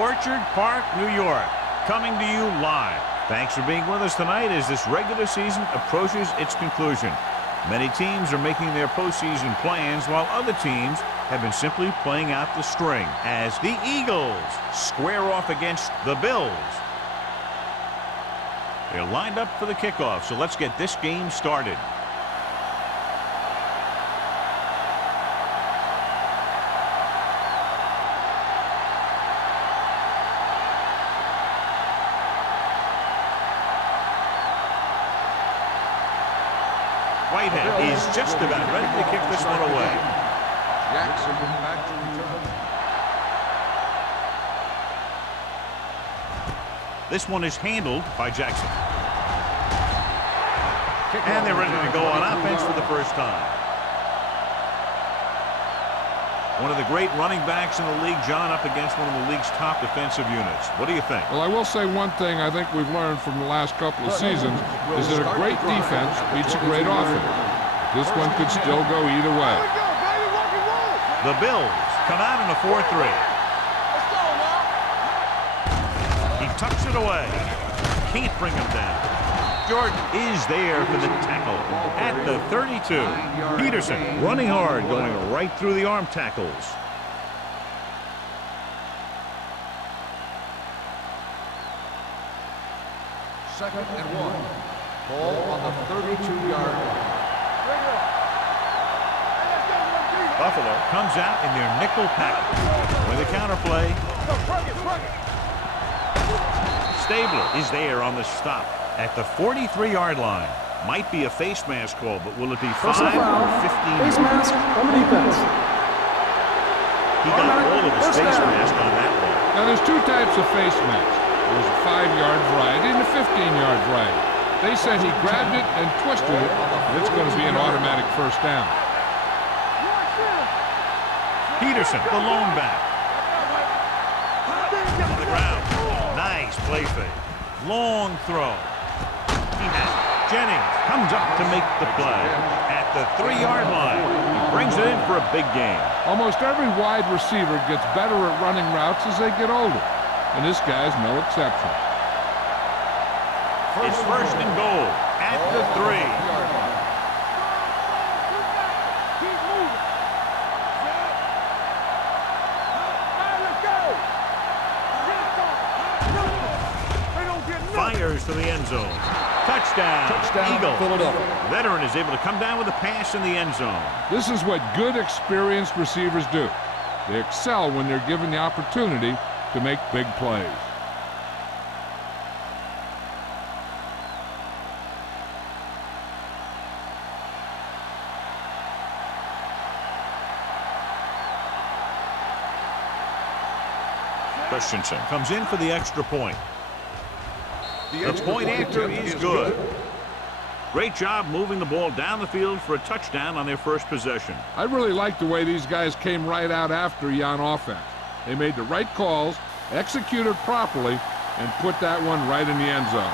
Orchard Park, New York, coming to you live. Thanks for being with us tonight as this regular season approaches its conclusion. Many teams are making their postseason plans while other teams have been simply playing out the string as the Eagles square off against the Bills. They're lined up for the kickoff, so let's get this game started. Whitehead is just about ready to kick this one away. Jackson back to return. This one is handled by Jackson. And they're ready to go on offense for the first time. One of the great running backs in the league, John, up against one of the league's top defensive units. What do you think? Well, I will say one thing I think we've learned from the last couple of seasons is that a great defense beats a great offense. This one could still go either way. The Bills come out in a 4-3. He tucks it away. Can't bring him down. Jordan is there for the tackle at the 32. Peterson running hard, going right through the arm tackles. Second and 1. Ball on the 32-yard line. Buffalo comes out in their nickel package with a counter play. Stabler is there on the stop at the 43-yard line. Might be a face mask call, but will it be 5 or 15? Face mask on the defense. He got all of his face mask on that one. Now, there's two types of face masks. There's a 5-yard variety and a 15-yard variety. They said he grabbed it and twisted it, and it's going to be an automatic first down. Peterson, the lone back. On the ground. Nice play fake. Long throw. He has it. Jennings comes up to make the play at the 3-yard line. He brings it in for a big gain. Almost every wide receiver gets better at running routes as they get older, and this guy's no exception. It's first and goal at the 3. Fires to the end zone. Touchdown, Eagle. Philadelphia. Veteran is able to come down with a pass in the end zone. This is what good, experienced receivers do. They excel when they're given the opportunity to make big plays. Christensen comes in for the extra point. The point after is good. Great job moving the ball down the field for a touchdown on their first possession. I really like the way these guys came right out after you on offense. They made the right calls, executed properly, and put that one right in the end zone.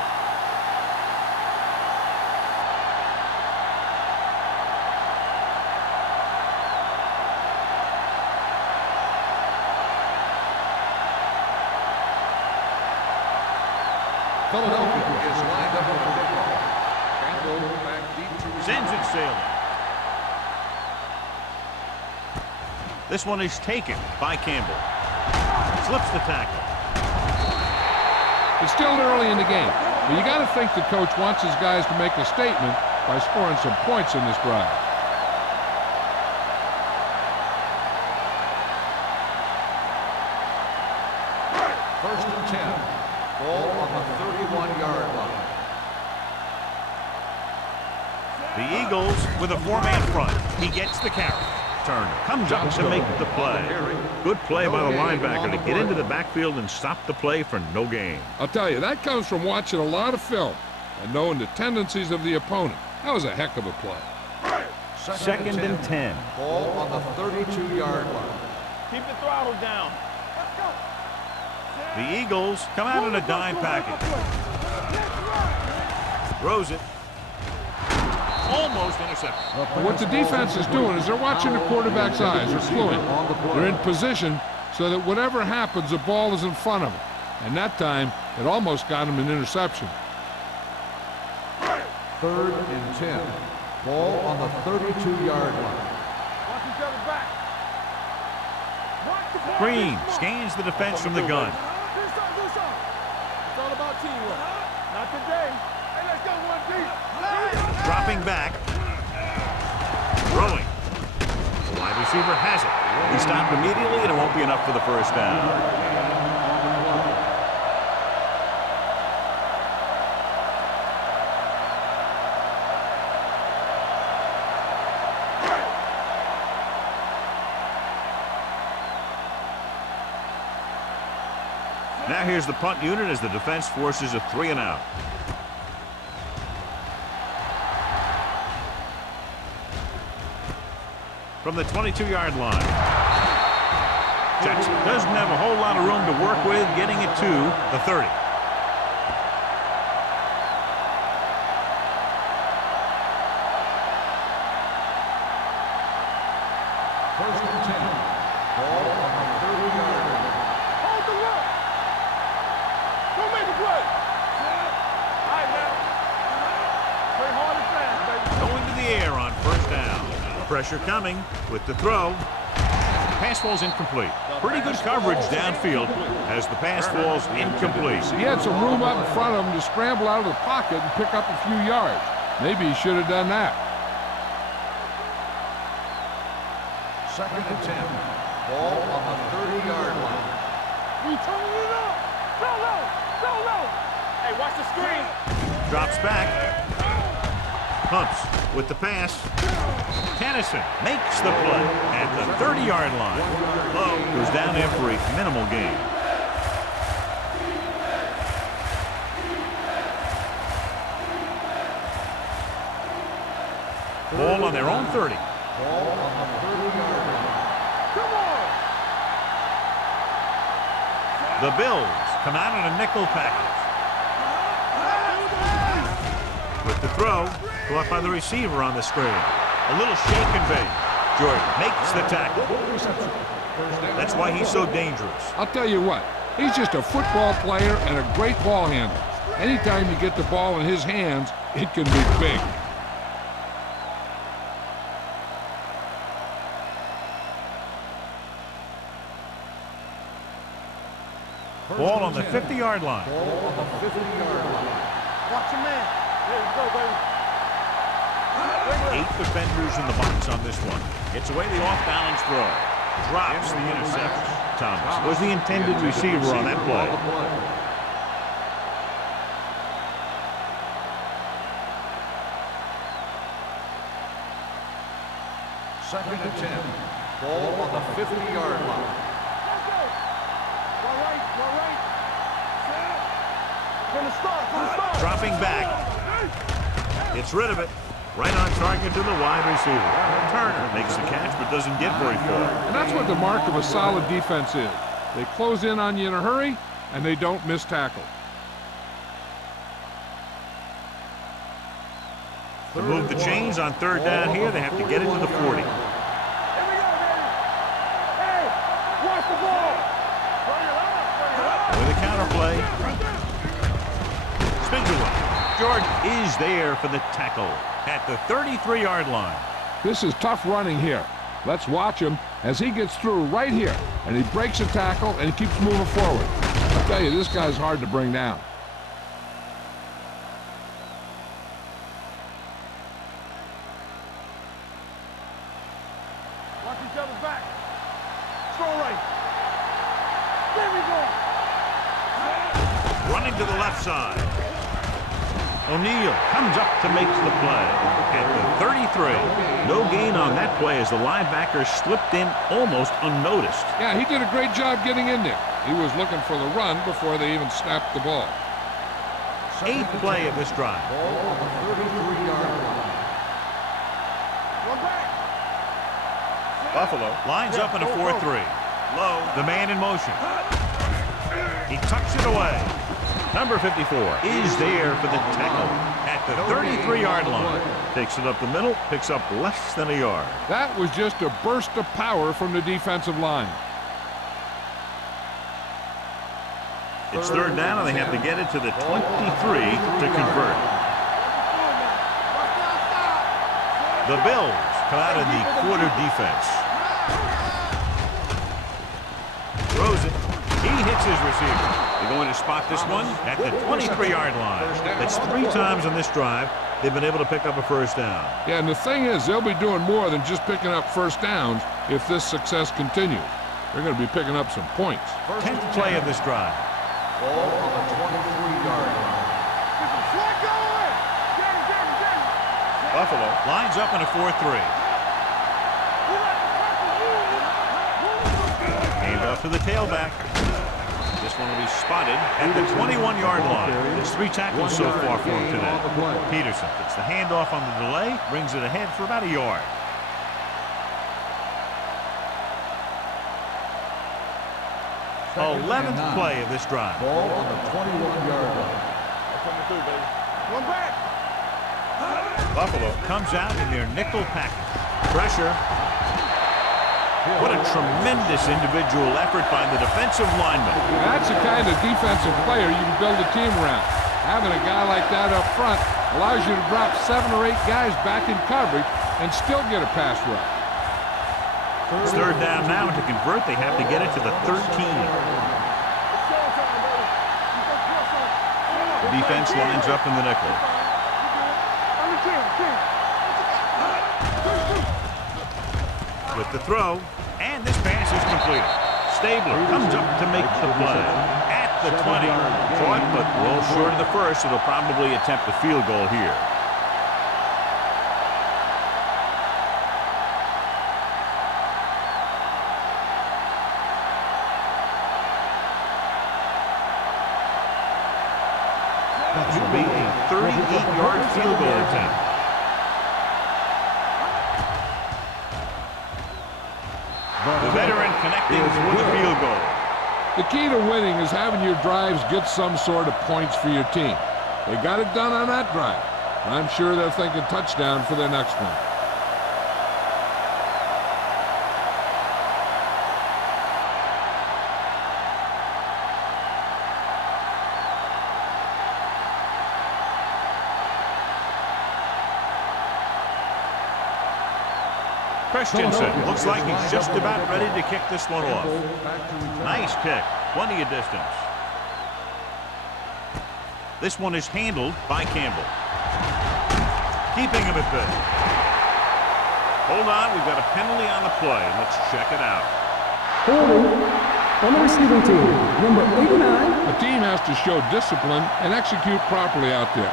Philadelphia is lined up for the kickoff. Campbell back deep to receive. Sends it sailing. This one is taken by Campbell. Slips the tackle. It's still early in the game, but you got to think the coach wants his guys to make a statement by scoring some points in this drive. First and 10. Ball on the 31-yard line. The Eagles with a 4-man front. He gets the carry. Turner comes up to make the play. Good play by the linebacker to get into the backfield and stop the play for no gain. I'll tell you, that comes from watching a lot of film and knowing the tendencies of the opponent. That was a heck of a play. Second and 10. Ball on the 32-yard line. Keep the throttle down. The Eagles come out in a dime package. Throws it. Almost intercepted. What the defense is doing is they're watching the quarterback's eyes. They're fluent. They're in position so that whatever happens, the ball is in front of him. And that time, it almost got him an interception. 3rd and 10. Ball on the 32-yard line. Green scans the defense from the gun. It's all about teamwork. Not today. Hey, let's go one deep. Dropping back. Throwing. The wide receiver has it. He stopped immediately, and it won't be enough for the first down. Now here's the punt unit as the defense forces a 3-and-out. From the 22-yard line. Jackson doesn't have a whole lot of room to work with, getting it to the 30. First and 10. Ball on the 30-yard line. Hold the look. Don't make a play. All right, now. Play hard and fast, baby. Going to the air on first down. Pressure coming with the throw. Pass falls incomplete. Pretty good coverage downfield as the pass falls incomplete. He had some room up in front of him to scramble out of the pocket and pick up a few yards. Maybe he should have done that. 2nd and 10. Ball on the 30-yard line. We turning it up. Go low. Go low. Hey, watch the screen. Drops back. Pumps with the pass. Tennyson makes the play at the 30-yard line. Lowe goes down there for a minimal gain. Ball on their own 30. Ball on the 30-yard line. Come on. The Bills come out in a nickel package. With the throw, caught by the receiver on the screen. A little shake and bake. Jordan makes the tackle. That's why he's so dangerous. I'll tell you what, he's just a football player and a great ball handler. Anytime you get the ball in his hands, it can be big. Ball on the 50-yard line. Ball on the 50-yard line. Watch your man. There you go, baby. 8 defenders in the box on this one. Gets away the off-balance throw. Drops the interception. Thomas was the intended receiver on that play. Second and 10. Ball on the 50-yard line. Let's go. Go right. Go right. From the start. From the start. Dropping back. Gets rid of it. Right on target to the wide receiver. Turner makes the catch but doesn't get very far. And that's what the mark of a solid defense is. They close in on you in a hurry, and they don't miss tackle. To move the chains on third down here, they have to get it to the 40. Here we go, baby. Hey, watch the ball. With a counter play. Spins away. Jordan is there for the tackle at the 33-yard line. This is tough running here. Let's watch him as he gets through right here, and he breaks a tackle and he keeps moving forward. I'll tell you, this guy's hard to bring down. Watch each other's back. Throw right. There we go. Running to the left side. O'Neal comes up to make the play at the 33. No gain on that play as the linebacker slipped in almost unnoticed. Yeah, he did a great job getting in there. He was looking for the run before they even snapped the ball. 8th play of this drive. Ball on the 33-yard line. One back. Buffalo lines up in a 4-3. Lowe, the man in motion. He tucks it away. Number 54 is there for the tackle at the 33-yard line. Takes it up the middle, picks up less than a yard. That was just a burst of power from the defensive line. It's third down, and they have to get it to the 23 to convert. The Bills come out of the quarter defense. Throws it. He hits his receiver. They're going to spot this one at the 23-yard line. That's 3 times on this drive they've been able to pick up a first down. Yeah, and the thing is, they'll be doing more than just picking up first downs if this success continues. They're going to be picking up some points. 10th play of this drive. Ball on the 23-yard line. Buffalo lines up in a 4-3. Hand off to the tailback. This one will be spotted at the 21-yard line. There's 3 tackles so far for him today. Peterson gets the handoff on the delay, brings it ahead for about a yard. Second 11th and 9. play of this drive. Ball on the 21-yard line. One back. Buffalo comes out in their nickel package. Pressure. What a tremendous individual effort by the defensive lineman. That's the kind of defensive player you can build a team around. Having a guy like that up front allows you to drop 7 or 8 guys back in coverage and still get a pass rush. It's third down now, and to convert, they have to get it to the 13. The defense lines up in the nickel. With the throw, and this pass is completed. Stabler comes up to make the play at the 20. Caught, but well short of the first, so they'll probably attempt a field goal here. That should be a 38-yard field goal attempt. The veteran connecting with a field goal. The key to winning is having your drives get some sort of points for your team. They got it done on that drive. I'm sure they're thinking touchdown for their next one. Christensen looks like he's just about ready to kick this one off. Nice kick. Plenty of distance. This one is handled by Campbell. Keeping him at bay. Hold on, we've got a penalty on the play. Let's check it out. Holding on the receiving team, number 89. The team has to show discipline and execute properly out there.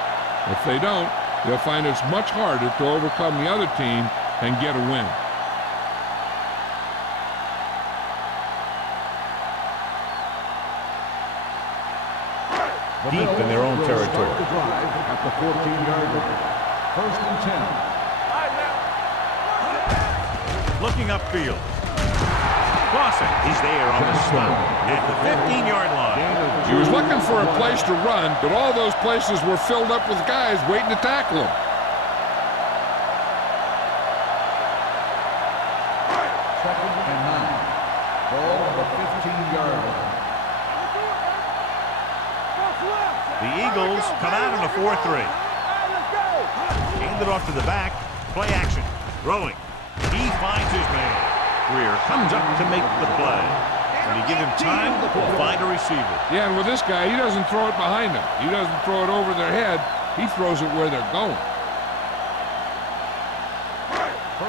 If they don't, they'll find it's much harder to overcome the other team and get a win. Deep in their own territory. At the 14-yard line. First and 10. Looking upfield. Clausen, he's there on the stop at the 15-yard line. He was looking for a place to run, but all those places were filled up with guys waiting to tackle him. Second and 9. Ball on the 15-yard line. The Eagles come out in a 4-3. Hand it off to the back. Play action. Throwing. He finds his man. Greer comes up to make the play. When you give him time, he'll find a receiver. Yeah, and with this guy, he doesn't throw it behind them. He doesn't throw it over their head. He throws it where they're going.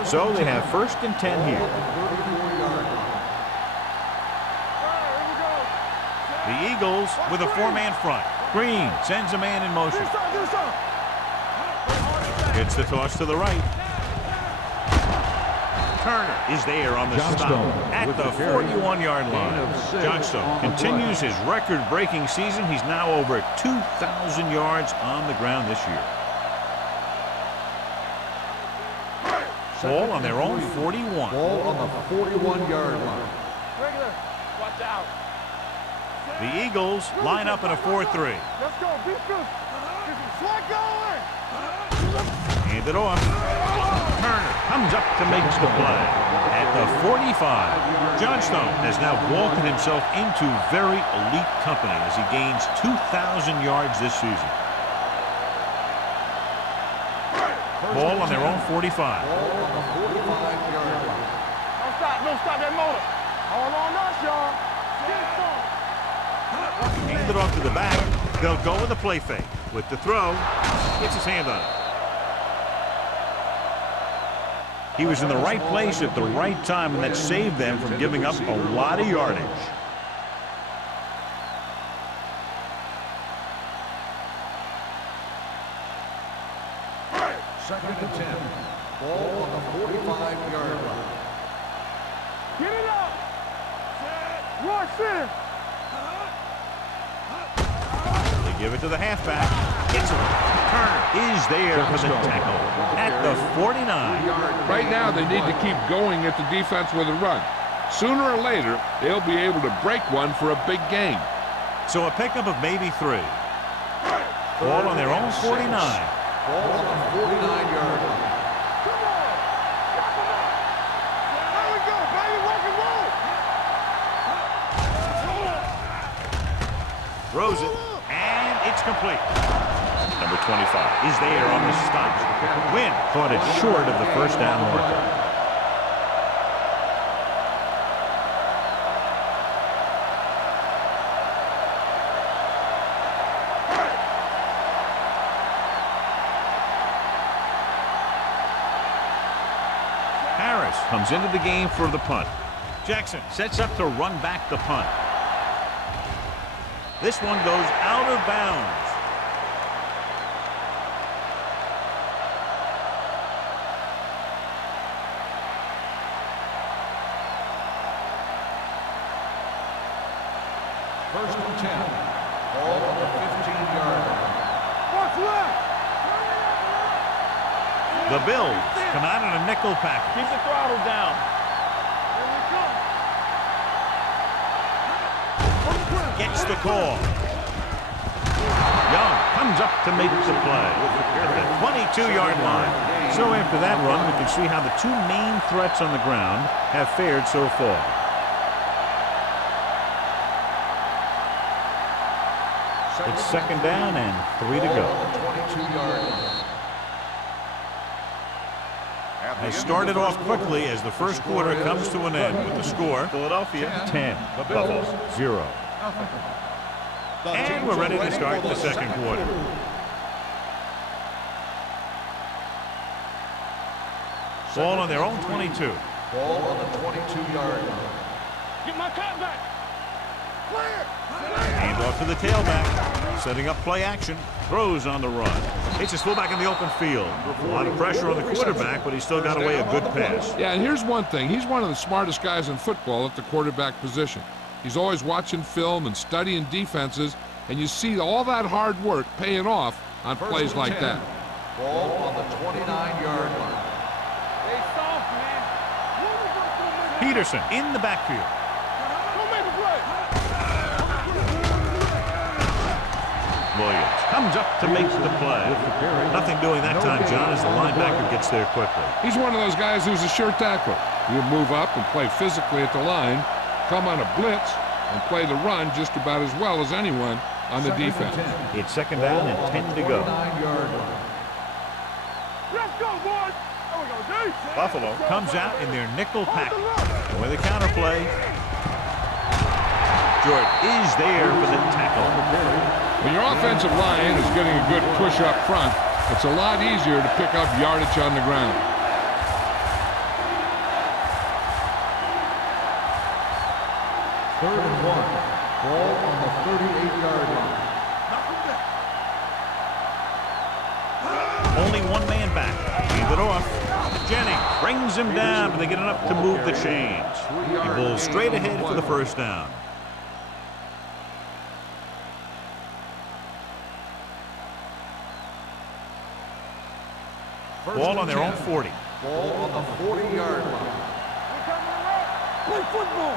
So they have first and 10 here. The Eagles with a 4-man front. Green sends a man in motion. Gets the toss to the right. Turner is there on the stop at the 41-yard line. Johnstone continues his record-breaking season. He's now over 2,000 yards on the ground this year. Ball on their own 41. Ball on the 41-yard line. Watch out. The Eagles line up in a 4-3. Let's go. Be good. Get some slack going. Hand it off. Turner comes up to make the play. At the 45, Johnstone has now vaulted himself into very elite company as he gains 2,000 yards this season. Ball on their own 45. Ball on the 45-yard line. Don't stop that motor. Hold on us, y'all. Hand it off to the back. They'll go with the play fake. With the throw, gets his hand on it. He was in the right place at the right time, and that saved them from giving up a lot of yardage. Second and 10. Ball on the 45-yard line. Get it up. Rush in. They give it to the halfback. Gets it. Turner is there for the tackle at the 49. Right now, they need to keep going at the defense with a run. Sooner or later, they'll be able to break one for a big gain. So a pickup of maybe 3. Ball on their own 49. Ball on the 49-yard line. Come on. Chop him up. There we go, baby. Rock and roll. Throws it, and it's complete. Number 25 is there on the stop. Quinn caught it short of the first down marker. Harris comes into the game for the punt. Jackson sets up to run back the punt. This one goes out of bounds. First and 10. Ball on the 15-yard line. What's left? The Bills come out in a nickel package. Keep the throttle down. Here we come. Gets the call. Young comes up to make the play at the 22-yard line. So after that run, we can see how the 2 main threats on the ground have fared so far. It's second down and 3 to go. 22-yard line. Has started off quickly as the first quarter comes to an end with the score Philadelphia 10, Buffalo 0. And we're ready to start the second quarter. Ball on their own 22. Ball on the 22-yard line. Get my cut back. Clear. Hand off to the tailback. Setting up play action. Throws on the run. Hits his fullback in the open field. A lot of pressure on the quarterback, but he still got away a good pass. Yeah, and here's one thing. He's one of the smartest guys in football at the quarterback position. He's always watching film and studying defenses, and you see all that hard work paying off on plays like that. Ball on the 29-yard line. Stay soft, man. Peterson in the backfield. Don't make a play. Williams comes up to make the play. Nothing doing that time, John, as the linebacker gets there quickly. He's one of those guys who's a sure tackler. He'll move up and play physically at the line, come on a blitz, and play the run just about as well as anyone on the defense. It's second down and 10 to go. 29-yard line. Let's go, boys. There we go, D. Buffalo comes out in their nickel package. With a counterplay. Jordan is there for the tackle. When your offensive line is getting a good push up front, it's a lot easier to pick up yardage on the ground. Third and 1. Ball on the 38-yard line. Only one man back. Hand it off. Jennings brings him down, but they get enough to move the chains. He pulls straight ahead for the first down. Ball on their own 40. Ball on the 40-yard line. Play football.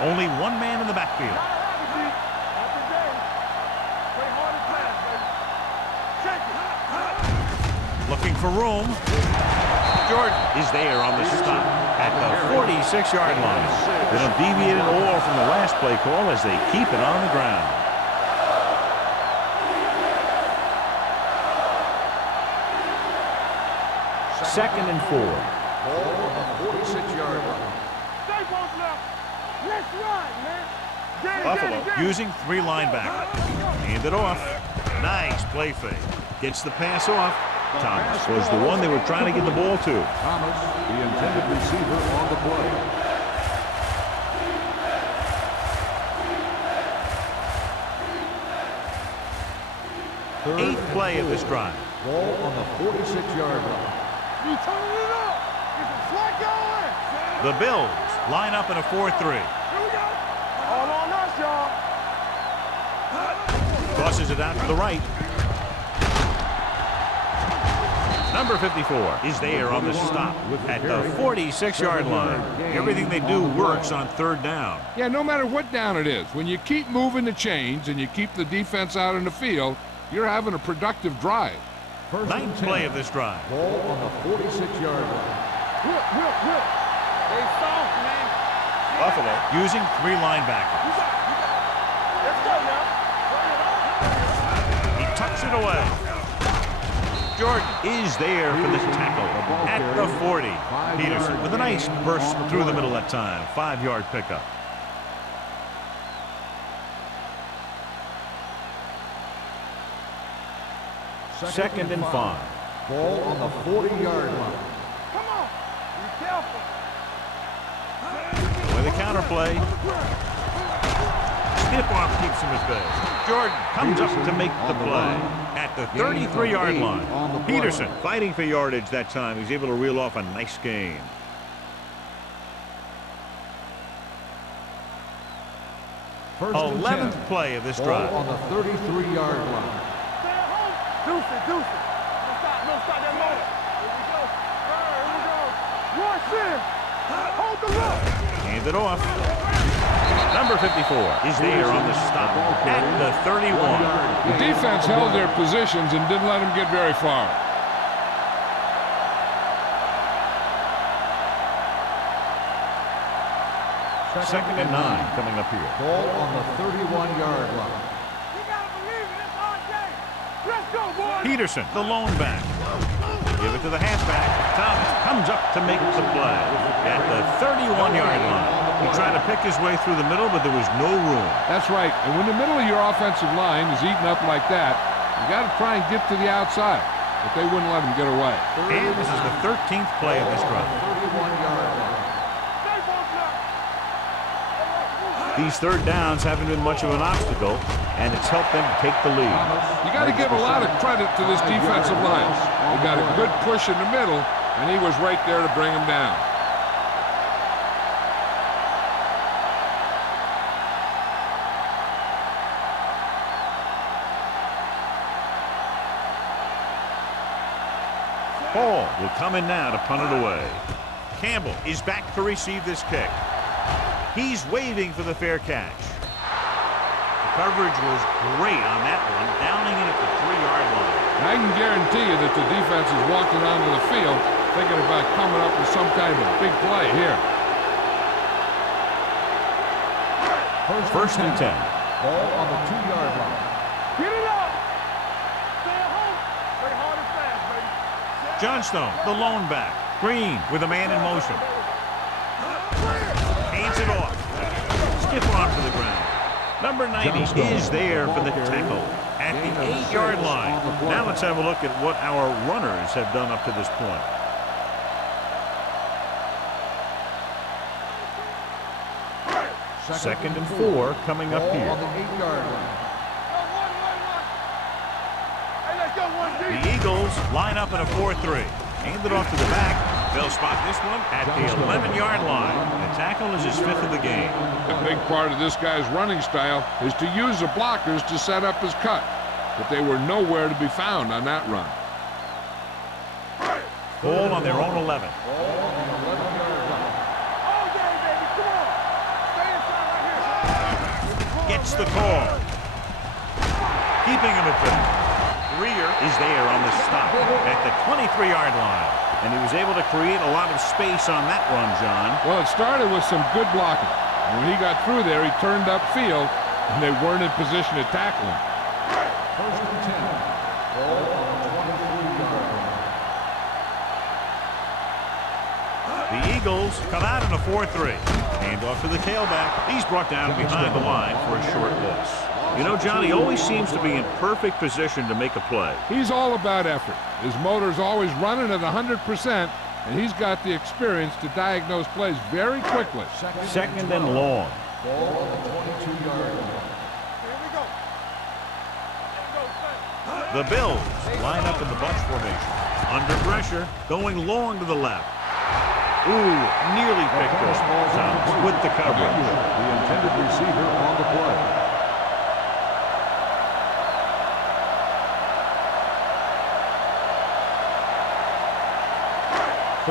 Only one man in the backfield. for room. Jordan is there on the stop at the 46-yard line. They don't deviate at all from the last play call as they keep it on the ground. Second and 4. Ball on the 46-yard line. Stay close now. Let's run, man. Buffalo using 3 linebackers. Hand it off. Nice play fake. Gets the pass off. Thomas was the one they were trying to get the ball to. Thomas, the intended receiver on the play. Eighth play of this drive. Ball on the 46-yard line. You turning it up. Get some slack going. The Bills line up in a 4-3. Here we go. All on us, y'all. Tosses it out to the right. Number 54 is there on the stop at the 46-yard line. Everything they do works on third down. Yeah, no matter what down it is, when you keep moving the chains and you keep the defense out in the field, you're having a productive drive. Ninth play of this drive. Ball on the 46-yard line. Whip. Stay soft, man. Buffalo using 3 linebackers. Let's go now. He tucks it away. Jordan is there for the tackle at the 40. Peterson with a nice burst through the middle that time. 5-yard pickup. Second and 5. Ball on the 40-yard line. Come on. Be careful. With a counter play. Stiff arm keeps him at bay. Jordan comes up to make the play at the 33-yard line. Peterson fighting for yardage that time. He's able to reel off a nice gain. First and 11th 10. play of this Ball drive. on the 33-yard line. Stay at home. Deuce it. No stop that motor. Here we go. Here we go. Rush in. Hold the look. Hand it off. Number 54 is there on the stop at the 31. The defense held their positions and didn't let them get very far. Second and 9 coming up here. Ball on the 31-yard line. You gotta believe it. It's our day. Let's go, boys. Peterson, the lone back. Give it to the halfback. Thomas comes up to make the play at the 31-yard line. He tried to pick his way through the middle, but there was no room. That's right. And when the middle of your offensive line is eaten up like that, you got to try and get to the outside. But they wouldn't let him get away. And this is the 13th play of this drive. 31-yard line. Stay focused now. These third downs haven't been much of an obstacle, and it's helped them take the lead. You got to give a lot of credit to this defensive line. They got a good push in the middle, and he was right there to bring him down. Paul will come in now to punt it away. Campbell is back to receive this kick. He's waving for the fair catch. The coverage was great on that one, downing it at the 3-yard line. I can guarantee you that the defense is walking onto the field thinking about coming up with some kind of big play here. First and 10. Ball on the 2-yard line. Get it up. Stay at home. Play hard and fast, baby. Johnstone, the lone back. Green with a man in motion. Hands it off. Stiff arm to the ground. Number 90 is there for the tackle at the 8-yard line. Now let's have a look at what our runners have done up to this point. Second and 4 coming up Ball here. on the 8-yard line. Hey, let's go one deep. The Eagles line up in a 4-3. Hand it off to the back. They'll spot this one at the 11-yard line. The tackle is his 5th of the game. A big part of this guy's running style is to use the blockers to set up his cut. But they were nowhere to be found on that run. Ball on their own 11. Ball on the 11-yard line. All day, baby. Come on. Stay inside right here. Gets the call. Keeping him at bay. career is there on the stop at the 23-yard line. And he was able to create a lot of space on that run, John. Well, it started with some good blocking. And when he got through there, he turned upfield, and they weren't in position to tackle him. First and 10. Ball on the 23-yard line. The Eagles come out in a 4-3. Hand off to the tailback. He's brought down behind the line for a short loss. You know, John, he always seems to be in perfect position to make a play. He's all about effort. His motor's always running at 100%, and he's got the experience to diagnose plays very quickly. Second and long. Ball on the 22-yard line. Here we go. The Bills line up in the bunch formation. Under pressure, going long to the left. Ooh, nearly picked off. Thomas with the coverage. The intended receiver on the play.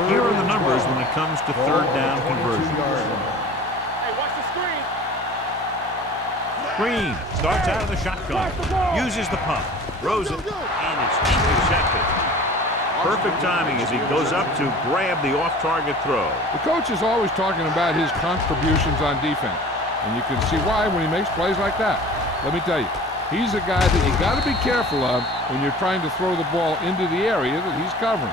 Here are the numbers when it comes to third down conversions. Hey, watch the screen. Green starts out of the shotgun, uses the pump, throws it, and it's intercepted. Perfect timing as he goes up to grab the off-target throw. The coach is always talking about his contributions on defense, and you can see why when he makes plays like that. Let me tell you, he's a guy that you got to be careful of when you're trying to throw the ball into the area that he's covering.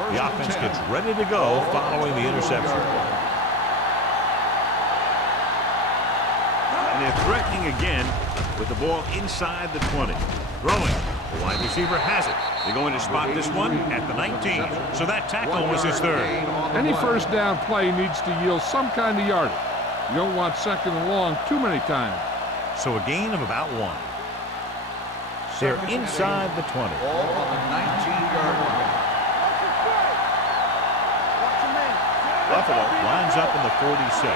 The offense gets ready to go following the interception. And they're threatening again with the ball inside the 20. Throwing. The wide receiver has it. They're going to spot this one at the 19. So that tackle was his third. Any first down play needs to yield some kind of yardage. You don't want second and long too many times. So a gain of about 1. They're inside the 20. Ball on the 19-yard line. Buffalo lines up in the 46.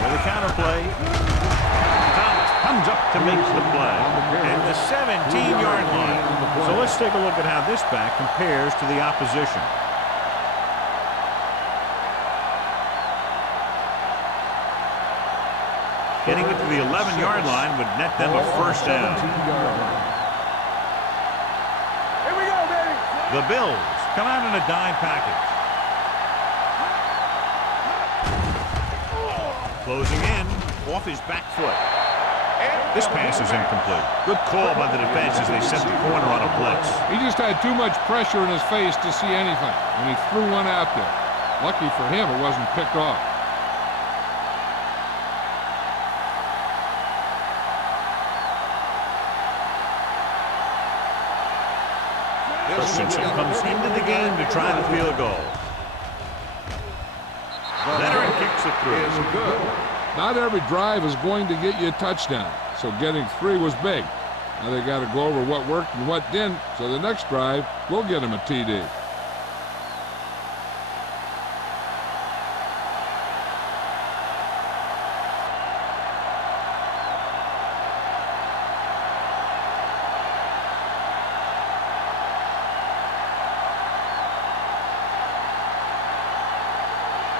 With a counter play, Thomas comes up to make the play. And the 17-yard line. So let's take a look at how this back compares to the opposition. Getting it to the 11-yard line would net them a first down. The Bills come out in a dime package. Closing in off his back foot. This pass is incomplete. Good call by the defense as they set the corner on a blitz. He just had too much pressure in his face to see anything, and he threw one out there. Lucky for him, it wasn't picked off. Christensen comes into the game to try the field goal. Leonard kicks it through. Not every drive is going to get you a touchdown, so getting 3 was big. Now they got to go over what worked and what didn't, so the next drive will get him a TD.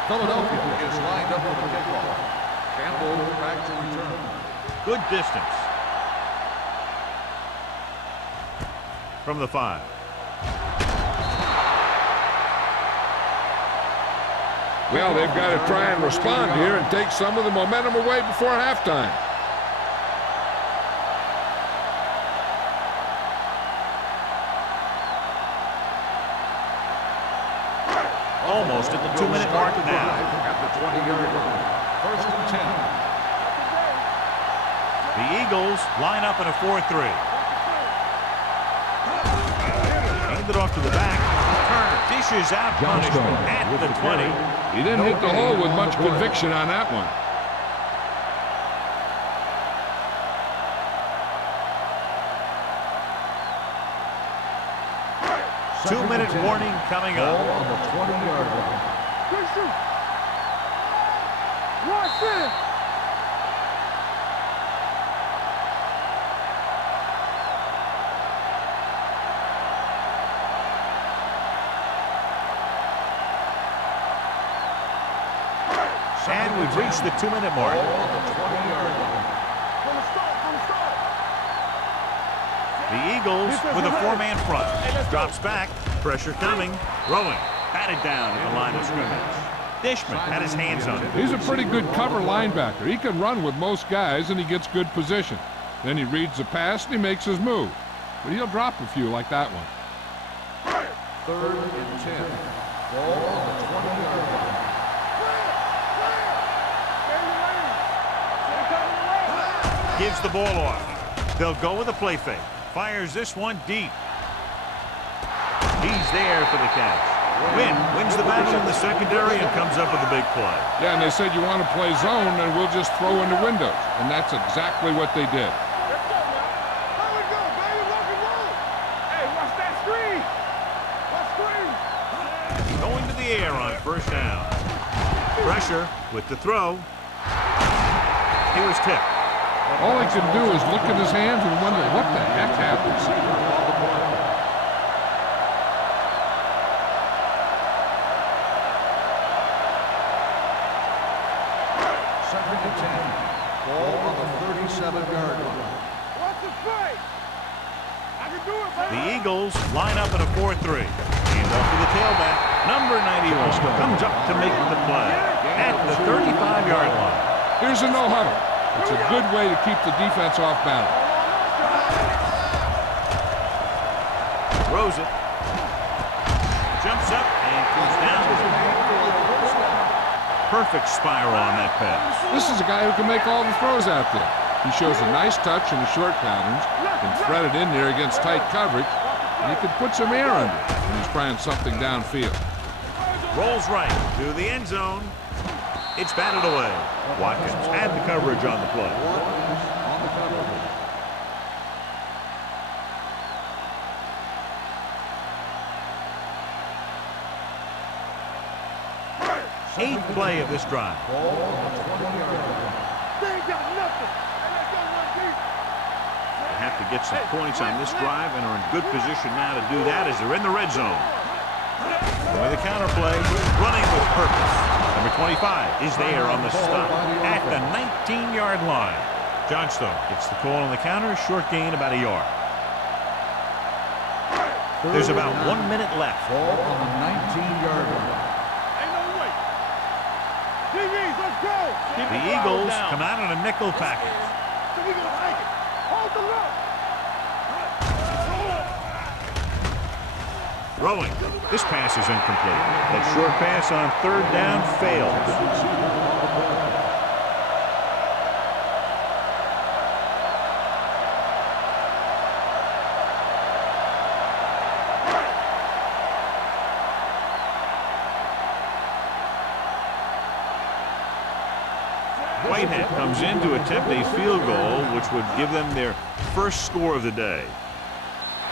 Philadelphia is lined up for the kickoff. Campbell back to return. Good distance. From the 5. Well, they've got to try and respond here and take some of the momentum away before halftime. Almost at the 2-minute mark now. At the 20-yard line. First and 10. The Eagles line up in a 4-3. Handed off to the back. Turner dishes out punishment at the 20. He didn't hit the hole with much conviction on that one. 2-minute warning coming up. Ball on the 20-yard line. Good shoot. Watch this. And we've reached the 2-minute mark. Ball on the 20-yard line. From the start, from the start. The Eagles with a 4-man front. Drops back. Pressure coming. Throwing. Batted down at the line of scrimmage. Dishman had his hands on it. He's a pretty good cover linebacker. He can run with most guys, and he gets good position. Then he reads the pass, and he makes his move. But he'll drop a few like that one. 3rd and 10. Ball on the 20-yard line. Gives the ball off. They'll go with a play fake. Fires this one deep. He's there for the catch. Wins the battle in the secondary and comes up with a big play. Yeah, and they said you want to play zone, and we'll just throw in the windows. And that's exactly what they did. Let's go, man. How we go, baby? Rock and roll. Hey, watch that screen. Watch screen. Going to the air on 1st down. Pressure with the throw. He was tipped. All he can do is look at his hands and wonder what the heck happened. 2nd and 10. Ball on the 37-yard line. Watch the play. I can do it, baby. The Eagles line up in a 4-3. Hand off to the tailback. Number 91 comes up to make the play at the 35-yard line. Here's a no-huddle. It's a good way to keep the defense off balance. Throws it. Jumps up and comes down. Perfect spiral on that pass. This is a guy who can make all the throws out there. He shows a nice touch in the short patterns, can thread it in there against tight coverage, and he can put some air under it when he's trying something downfield. Rolls right to the end zone. It's batted away. Watkins had the coverage on the play. On the coverage. Eighth play of this drive. Ball on the 20-yard line. They ain't got nothing. Hey, let's go, one deep. They have to get some points on this drive and are in good position now to do that as they're in the red zone. With the counter play, running with purpose. Number 25 is there on the stop at the 19-yard line. Johnstone gets the call on the counter, short gain about a yard. There's about 1 minute left. Ball on the 19-yard line. Ain't no way. TVs, let's go. The Eagles come out in a nickel package. So we gonna take it. Hold the look. Throwing. This pass is incomplete. That short pass on 3rd down fails. Whitehead comes in to attempt a field goal, which would give them their first score of the day.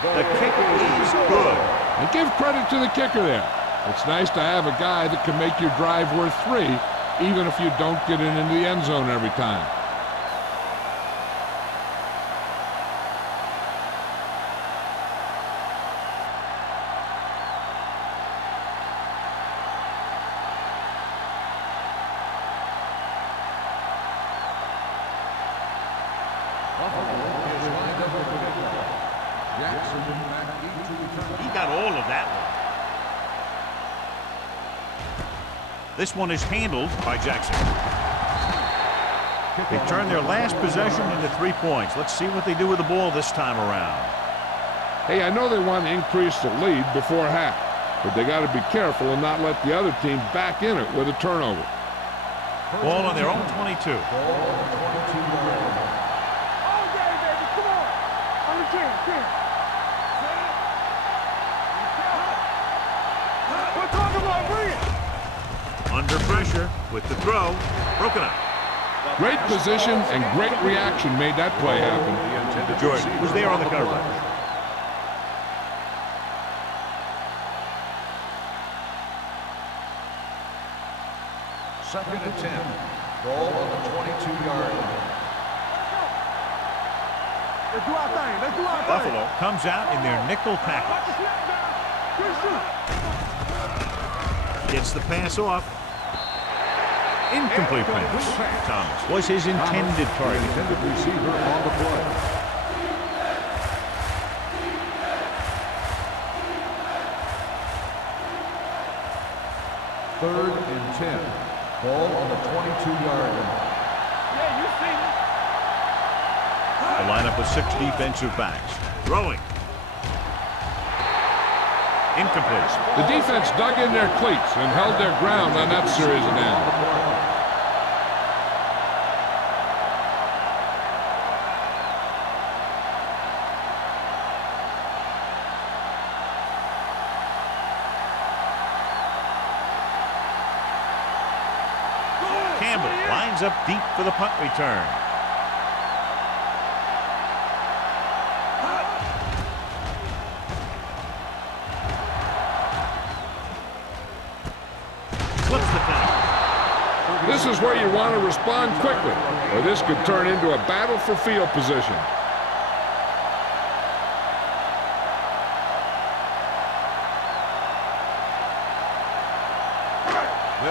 The kick is good. And give credit to the kicker there. It's nice to have a guy that can make your drive worth 3, even if you don't get it into the end zone every time. He got all of that one. This one is handled by Jackson. They turn their last possession into 3 points. Let's see what they do with the ball this time around. Hey, I know they want to increase the lead before half, but they got to be careful and not let the other team back in it with a turnover. Ball on their own 22. All day, baby. Come on. On the 10. We're talking about bring it. Under pressure with the throw. Broken up. Great position and great reaction made that play happen. Jordan was there on the coverage. Second and 10. Ball on the 22-yard line. Let's do our thing. Let's do our thing. Buffalo comes out in their nickel package. Gets the pass off. Incomplete pass. Thomas was his intended target. Intended receiver on the play. Third and 10. Ball on the 22-yard line. Yeah, you see me. A lineup of 6 defensive backs. Throwing. Incomplete. The defense dug in their cleats and held their ground on that series of downs. Campbell lines up deep for the punt return. Flips the tackle. This is where you want to respond quickly, or this could turn into a battle for field position.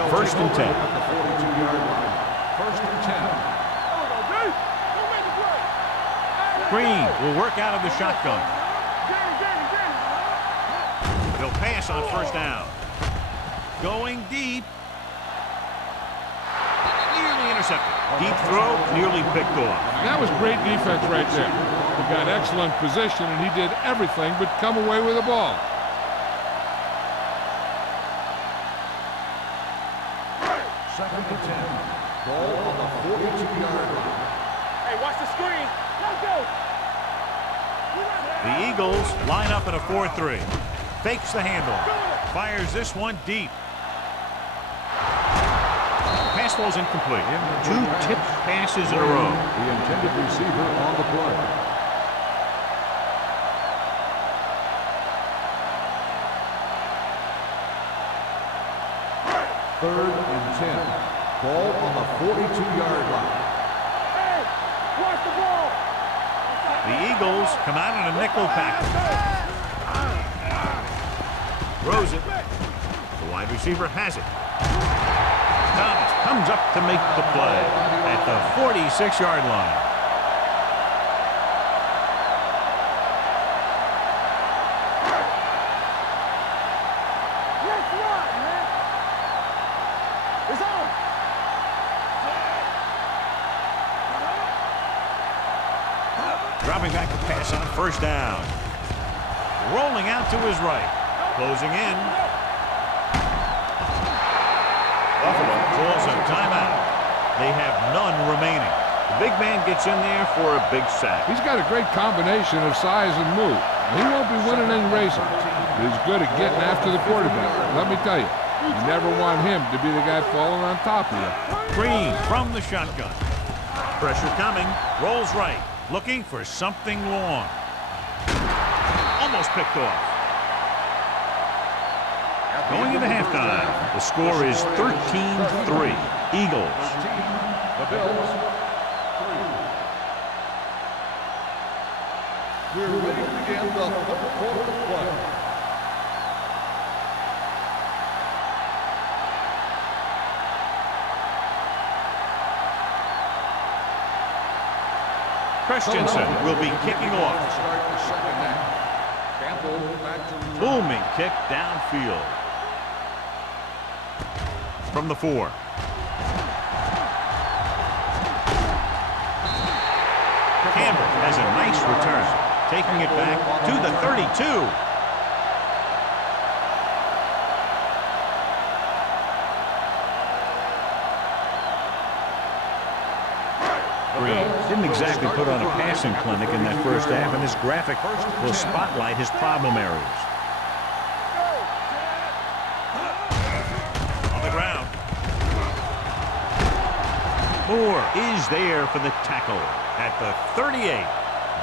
First and 10. At the 42-yard line. First and 10. Green will work out of the shotgun. He'll pass on first down. Going deep. Nearly intercepted. Deep throw, nearly picked off. That was great defense right there. He got excellent position, and he did everything but come away with the ball. Second and 10. Ball on the 42-yard line. Hey, watch the screen. Let's go. The Eagles line up in a 4-3. Fakes the handle. Fires this one deep. Pass ball's incomplete. 2 tipped passes in a row. The intended receiver on the play. Third and 10. Ball on the 42-yard line. Hey, watch the ball. The Eagles come out in a nickel package. Throws it. The wide receiver has it. Thomas comes up to make the play at the 46-yard line. Let's run, man. It's on. Dropping back to pass on first down. Rolling out to his right. Closing in. Buffalo calls a timeout. They have none remaining. The big man gets in there for a big sack. He's got a great combination of size and move. He won't be winning any races, but he's good at getting after the quarterback. Let me tell you, you never want him to be the guy falling on top of you. Green from the shotgun. Pressure coming. Rolls right. Looking for something long. Almost picked off. Going into halftime, the score is 13-3. Eagles. The Bills. 3. We're ready to begin the third quarter of play. Christensen will be kicking off. Start the second half. Campbell back to Booming kick downfield. From the 4. Campbell has a nice return, taking it back to the 32. Green didn't exactly put on a passing clinic in that first half, and this graphic will spotlight his problem areas. On the ground. Moore is there for the tackle at the 38.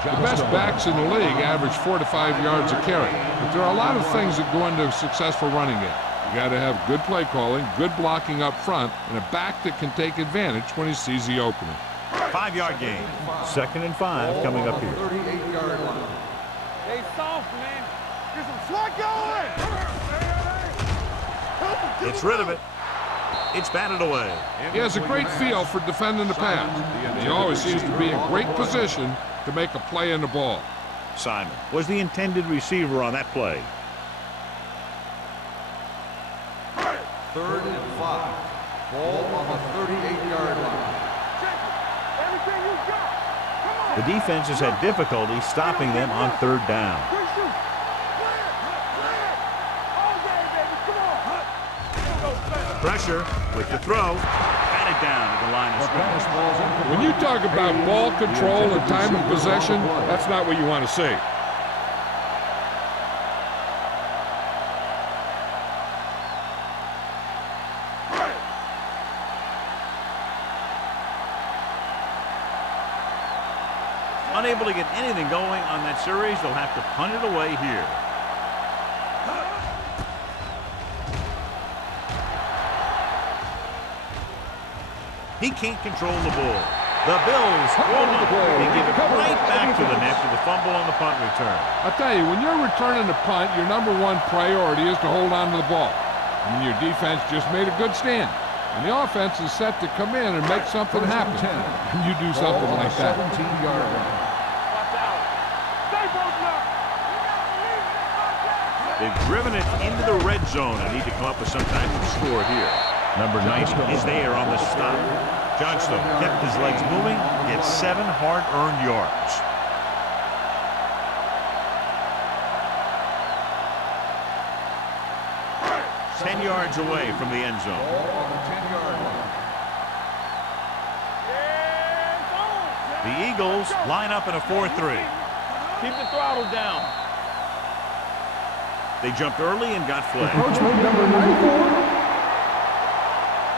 The best backs in the league average 4 to 5 yards a carry, but there are a lot of things that go into a successful running game. You got to have good play calling, good blocking up front, and a back that can take advantage when he sees the opening. 5-yard gain. 2nd and 5 coming up here. 38-yard line. Stay soft, man. Get some slot going. Gets rid of it. It's batted away. He has a great feel for defending the pass. He always seems to be in great position to make a play in the ball. Simon was the intended receiver on that play. 3rd and 5. Ball on the 38-yard line. Everything you got. Come on. The defense has had difficulty stopping them on 3rd down. Good shoot. Play it. All day, baby. Come on. Let's go, play. Pressure with the throw. Batted down at the line of scrimmage. When you talk about ball control and time of possession, that's not what you want to see. Unable to get anything going on that series, they'll have to punt it away here. He can't control the ball. The Bills hold on. They give it right back to the net with the fumble on the punt return. I'll tell you, when you're returning the punt, your #1 priority is to hold on to the ball. And your defense just made a good stand. And the offense is set to come in and make something happen. And you do something like that. 17-yard line. Watch out. Stay broken up. They've driven it into the red zone and need to come up with some type of score here. Number 90 is there on the stop. Johnstone kept his legs moving, gets 7 hard-earned yards. Ten yards away from the end zone. Ball on the 10-yard line. The Eagles line up in a 4-3. Keep the throttle down. They jumped early and got flagged. Encroachment number 94.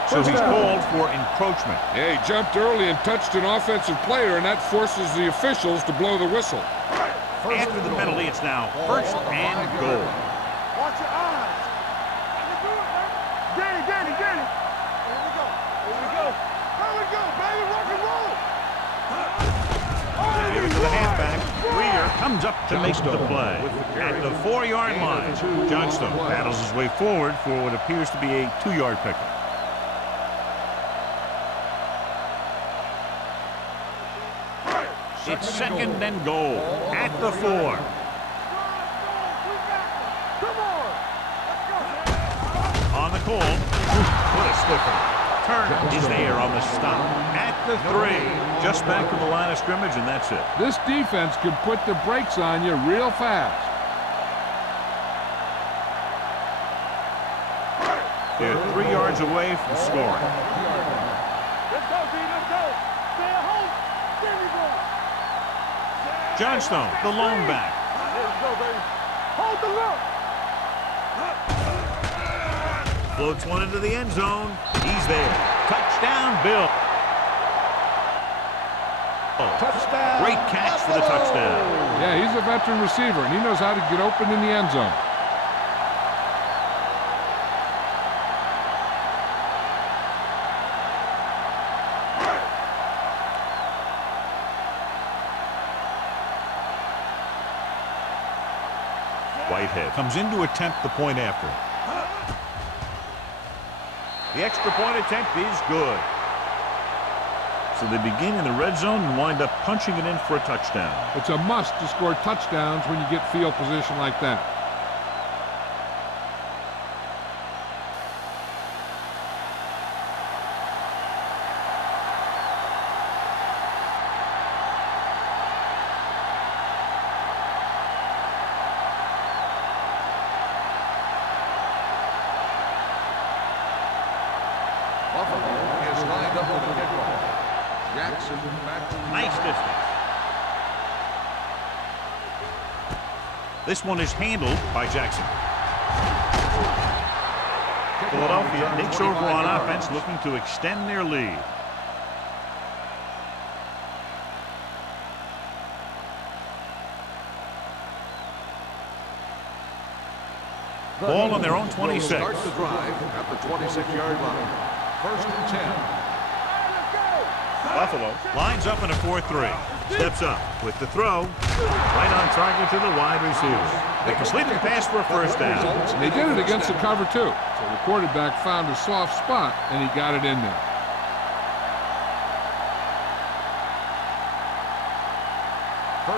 So he's called for encroachment. Yeah, he jumped early and touched an offensive player, and that forces the officials to blow the whistle. After the penalty, it's now 1st and goal. Watch your eyes. Get it. Here we go, baby. Rock and roll. Give it to the halfback. Weir comes up to make the play. At the 4-yard line, Johnstone battles his way forward for what appears to be a 2-yard pickup. It's 2nd and goal at the 4. Come on. On the call. What a stiffer. Turner is there on the stop. At the 3. Just back to the line of scrimmage, and that's it. This defense can put the brakes on you real fast. They're 3 yards away from scoring. Let's go, D. Let's go. Stay at home. There we go. Johnstone, the lone back. There we go, baby. Hold the look. Floats one into the end zone. He's there. Touchdown, Bill. Touchdown. Great catch for the touchdown. Yeah, he's a veteran receiver, and he knows how to get open in the end zone. Whitehead comes in to attempt the point after. The extra point attempt is good. So they begin in the red zone and wind up punching it in for a touchdown. It's a must to score touchdowns when you get field position like that. Buffalo is lined up with a kickoff. Jackson back to Nice distance. This one is handled by Jackson. Philadelphia takes over on offense, looking to extend their lead. Ball on their own 26. Start the drive at the 26-yard line. 1st and 10. Buffalo lines up in a 4-3. Steps up with the throw. Right on target to the wide receiver. They completed the pass for a 1st down. They did it against the cover, too. So the quarterback found a soft spot, and he got it in there.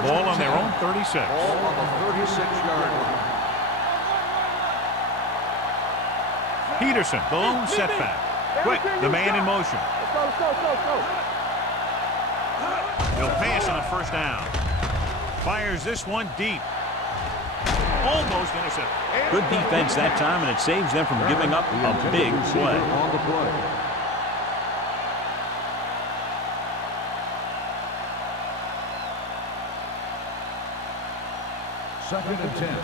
Ball on their own 36. Ball on the 36-yard line. Peterson, the lone setback. Quick, the man in motion. Let's go, let's go, let's go, let's go. He'll pass on a first down. Fires this one deep. Almost intercepted. Good defense that time, and it saves them from giving up a big play. On the play. Second and 10.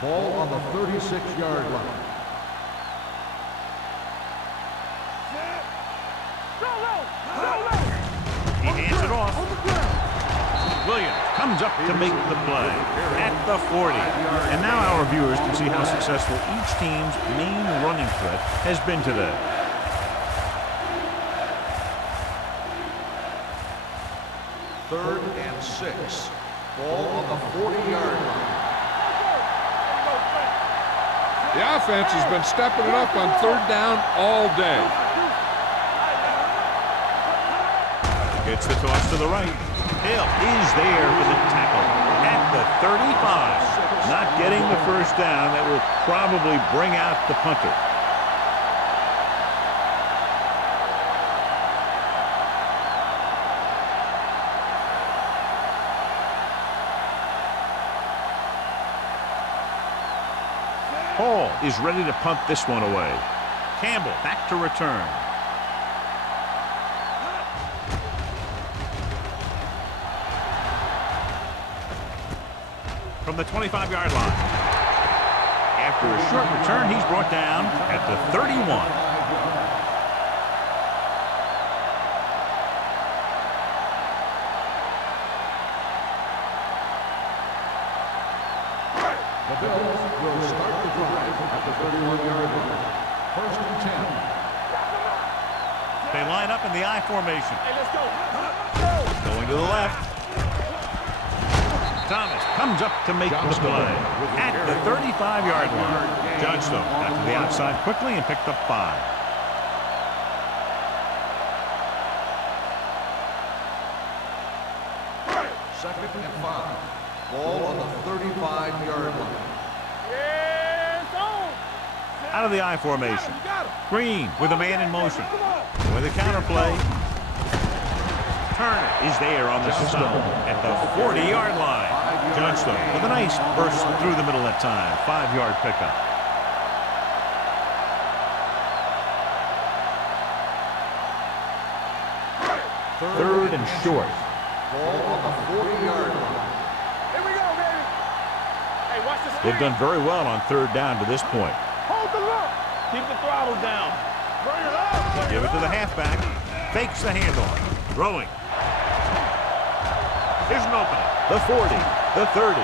Ball on the 36-yard line. He hands it off. Williams comes up to make the play at the 40. And now our viewers can see how successful each team's main running threat has been today. Third and 6. Ball on the 40-yard line. The offense has been stepping it up on third down all day. Gets the toss to the right. Hill is there for the tackle at the 35. Not getting the first down. That will probably bring out the punter. Hall is ready to punt this one away. Campbell back to return. From the 25-yard line. After a short return, he's brought down at the 31. The Bills will start the drive at the 31-yard line. First and 10. They line up in the I formation. Hey, let's go. Going to the left. Thomas comes up to make the play at the 35-yard line. Johnstone got to the outside quickly and picked up 5. Second and 5. Ball on the 35-yard line. Yes, on. Out of the I formation. You got him. Green with a man in motion. Come on. With a counterplay. Turner is there on the stop at the 40-yard line. Johnstone with a nice burst through the middle that time. 5-yard pickup. Third and short. Ball on the 40-yard line. Here we go, baby. Hey, watch the screen. They've done very well on third down to this point. Hold the look. Keep the throttle down. Bring it up. Give it to the halfback. Fakes the handoff. Throwing. Here's an opening. The 40, the 30,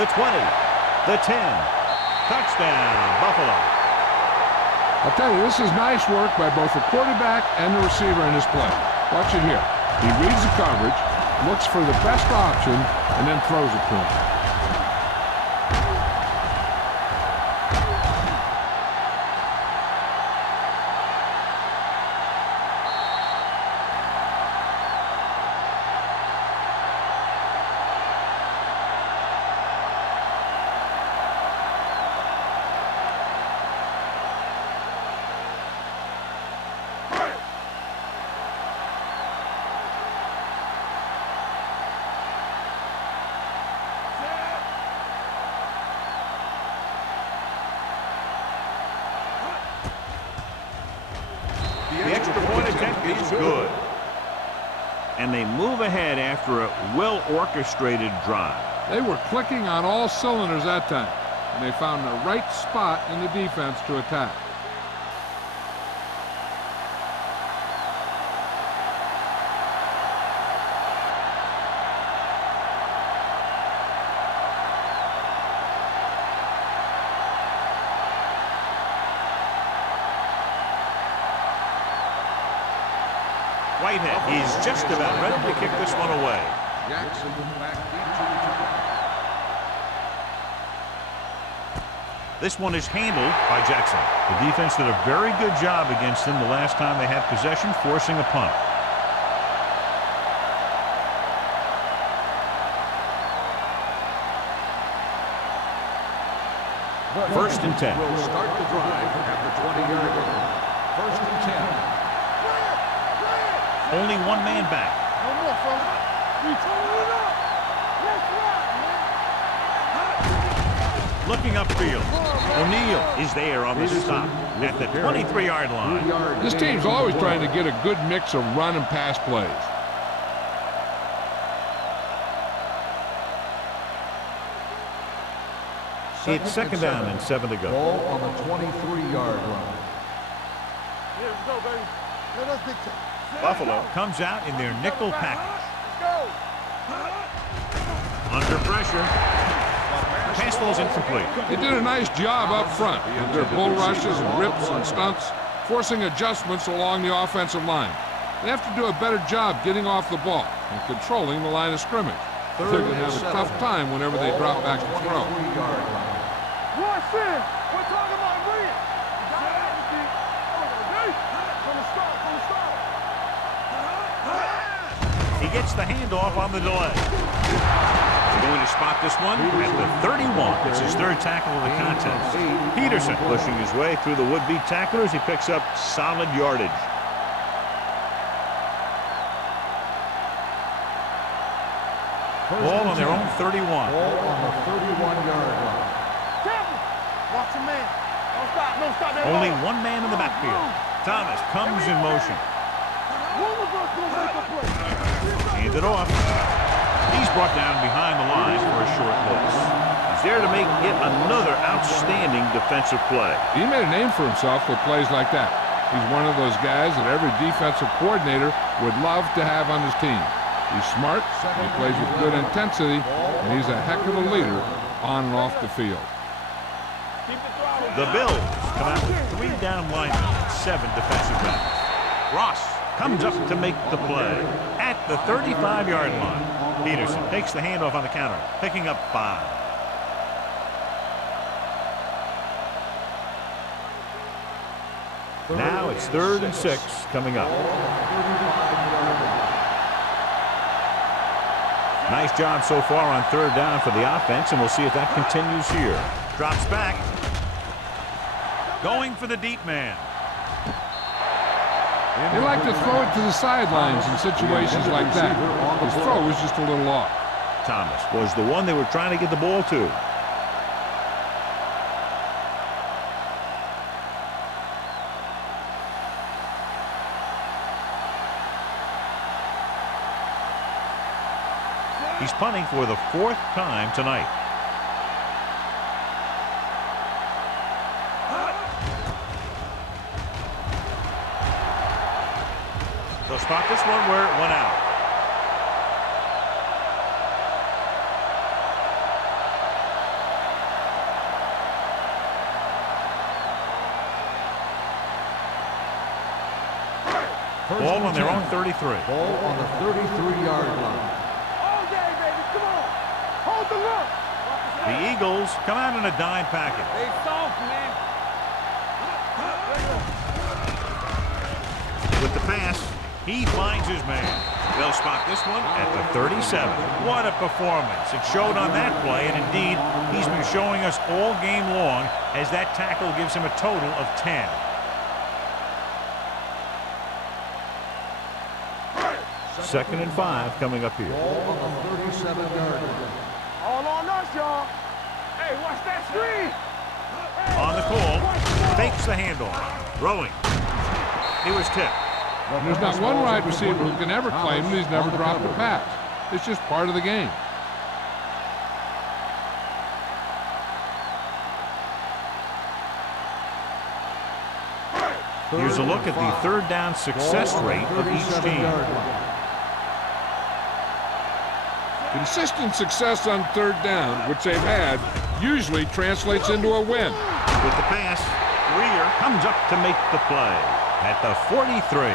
the 20, the 10. Touchdown, Buffalo. I'll tell you, this is nice work by both the quarterback and the receiver in this play. Watch it here. He reads the coverage, looks for the best option, and then throws it to him. The extra point attempt is good. And they move ahead after a well-orchestrated drive. They were clicking on all cylinders that time, and they found the right spot in the defense to attack. Whitehead is just about ready to kick this one away. Jackson back This one is handled by Jackson. The defense did a very good job against them the last time they had possession, forcing a punt. First and 10. Will start the drive at the 20-yard line. First and 10. Only one man back. No more, folks. We told it up. Let's rock, man. Looking upfield. O'Neal is there on the stop at the 23-yard line. This team's always trying to get a good mix of run and pass plays. It's second down and 7 to go. Ball on the 23-yard line. Here we go, baby. Let us dictate. Buffalo comes out in their nickel package. Go. Under pressure. Pass ball's incomplete. They did a nice job up front with their bull rushes and rips and stunts, forcing adjustments along the offensive line. They have to do a better job getting off the ball and controlling the line of scrimmage. They're going to have a tough time whenever they drop back to throw. Rush in. We're talking about Reed. From the start. He gets the handoff on the delay. They're going to spot this one at the 31. It's his third tackle of the contest. Peterson pushing his way through the would-be tacklers. He picks up solid yardage. Ball on their own 31. Ball on the 31-yard line. Watch your man. Don't stop. Only one man in the backfield. Thomas comes in motion. One of us will make a play. Hand it off. He's brought down behind the line for a short loss. He's there to make yet another outstanding defensive play. He made a name for himself with plays like that. He's one of those guys that every defensive coordinator would love to have on his team. He's smart, he plays with good intensity, and he's a heck of a leader on and off the field. The Bills come out with 3 down linemen and 7 defensive backs. Ross comes up to make the play at the 35-yard line. Peterson takes the handoff on the counter, picking up 5. Now it's 3rd and 6 coming up. Nice job so far on 3rd down for the offense, and we'll see if that continues here. Drops back. Going for the deep man. They like to throw it to the sidelines in situations like that. His throw was just a little off. Thomas was the one they were trying to get the ball to. He's punting for the 4th time tonight. They'll spot this one where it went out. Ball on their own 33. Ball on the 33-yard line. All day, baby. Come on. Hold the look. The Eagles come out in a dime package. They soft, man. With the pass, he finds his man. They'll spot this one at the 37. What a performance. It showed on that play, and indeed, he's been showing us all game long as that tackle gives him a total of 10. Second and 5 coming up here. Ball on the 37-yard line. All on us, y'all. Hey, watch that screen. On the call, fakes the handoff. Throwing. He was tipped. There's not one wide receiver who can ever claim that he's never dropped a pass. It's just part of the game. Here's a look at the 3rd down success rate of each team. Consistent success on 3rd down, which they've had, usually translates into a win. With the pass, Greer comes up to make the play at the 43.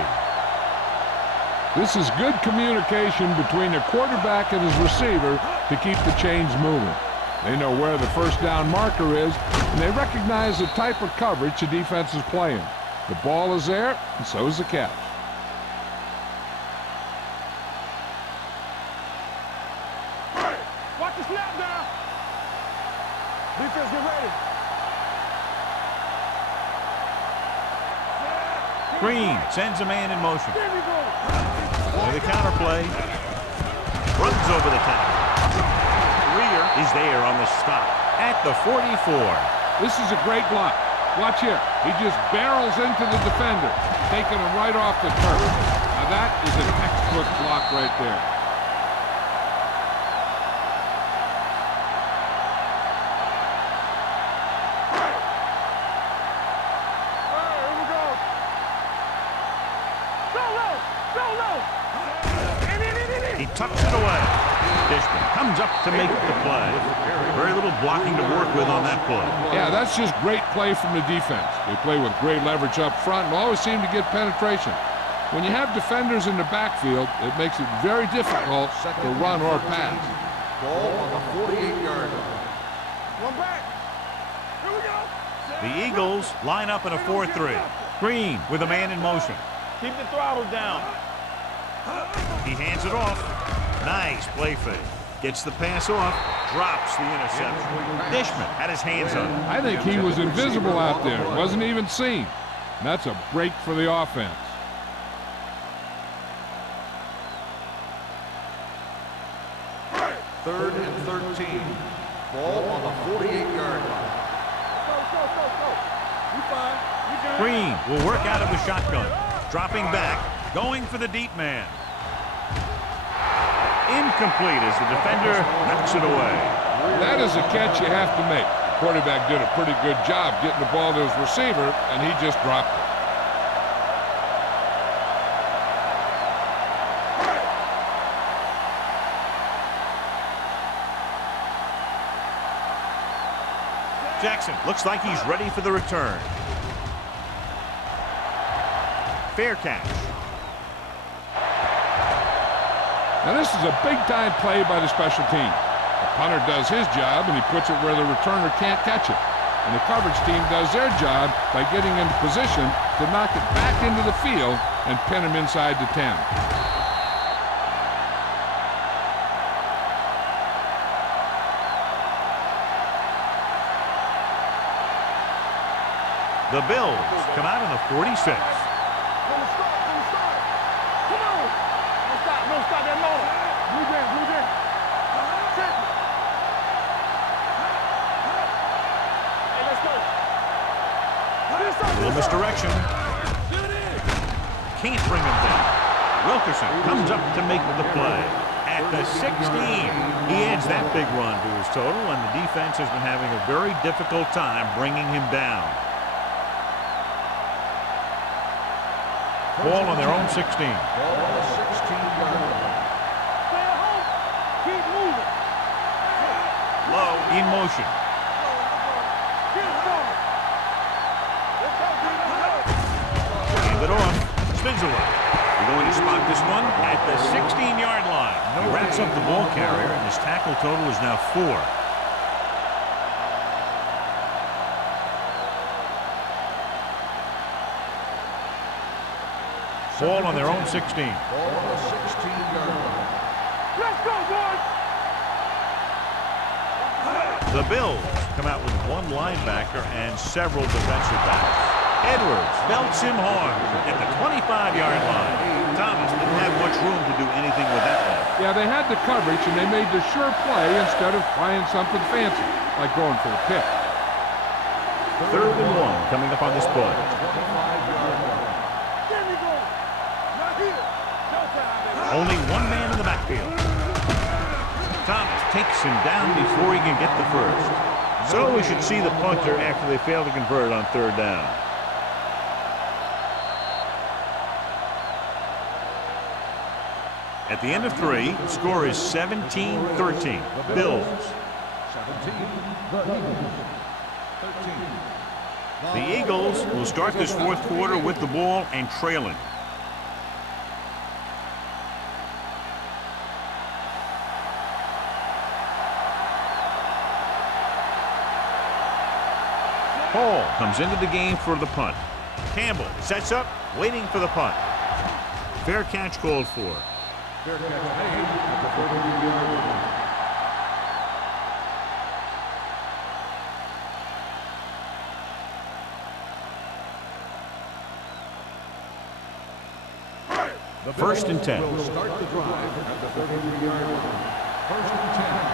This is good communication between the quarterback and his receiver to keep the chains moving. They know where the first down marker is, and they recognize the type of coverage the defense is playing. The ball is there, and so is the catch. Watch the snap down. Defense, get ready. Green sends a man in motion. There we go. With a counter play. Runs over the tackle. Rear is there on the stop at the 44. This is a great block. Watch here. He just barrels into the defender, taking him right off the turf. Now that is a textbook block right there. He tucks it away. Dishman comes up to make the play. Very little blocking to work with on that play. Yeah, that's just great play from the defense. They play with great leverage up front and always seem to get penetration. When you have defenders in the backfield, it makes it very difficult to run or pass. Ball on the 48-yard line. One back. Here we go. The Eagles line up in a 4-3. Green with a man in motion. Keep the throttle down. He hands it off. Nice play fake. Gets the pass off. Drops the interception. Dishman had his hands on it. I think he was invisible out there. Wasn't even seen. And that's a break for the offense. Third and 13. Ball on the 48-yard line. Go. You fine. You good. Green will work out of the shotgun. Dropping back. Going for the deep man. Incomplete as the defender knocks it away. That is a catch you have to make. The quarterback did a pretty good job getting the ball to his receiver, and he just dropped it. Jackson looks like he's ready for the return. Fair catch. Now this is a big-time play by the special team. The punter does his job, and he puts it where the returner can't catch it. And the coverage team does their job by getting into position to knock it back into the field and pin him inside the 10. The Bills come out in the 46. From the start. Come on. Don't stop that motor. Blue jam. Check it. Hey, let's go. A little misdirection. Can't bring him down. Wilkerson comes up to make the play. At the 16, he adds that big run to his total, and the defense has been having a very difficult time bringing him down. Ball on their own 16. Ball on the 16-yard line. Stay at home. Keep moving. Low in motion. Keep going. Let's go, dude. Hand it off. Spins away. We're going to spot this one at the 16-yard line. He wraps up the ball carrier, and his tackle total is now 4. Ball on their own 16. Ball on the 16-yard line. Let's go, boys. The Bills come out with one linebacker and several defensive backs. Edwards belts him hard at the 25-yard line. Thomas didn't have much room to do anything with that one. Yeah, they had the coverage, and they made the sure play instead of trying something fancy, like going for a pick. 3rd and 1 coming up on this play. 25-yard line. There we go. Not here. No time, baby. Only one man in the backfield. Thomas takes him down before he can get the first. So we should see the punter after they fail to convert on 3rd down. At the end of 3, the score is 17-13. Bills. 17, the Eagles. 13. The Eagles will start this 4th quarter with the ball and trailing. Hall comes into the game for the punt. Campbell sets up, waiting for the punt. Fair catch called for. Fair catch made at the 32-yard line. The First and 10. Will start the drive at the 33-yard line. First and 10.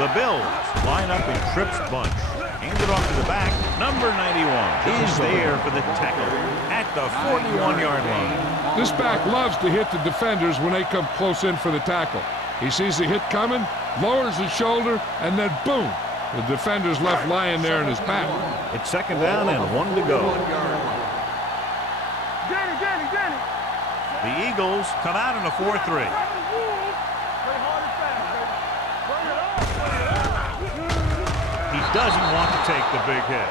The Bills line up in Tripp's bunch. Handed off to the back. Number 91 is there for the tackle at the 41-yard line. This back loves to hit the defenders when they come close in for the tackle. He sees the hit coming, lowers his shoulder, and then boom, the defender's left lying there in his back. It's second down and 1 to go. The Eagles come out in a 4-3. He doesn't want to take the big hit.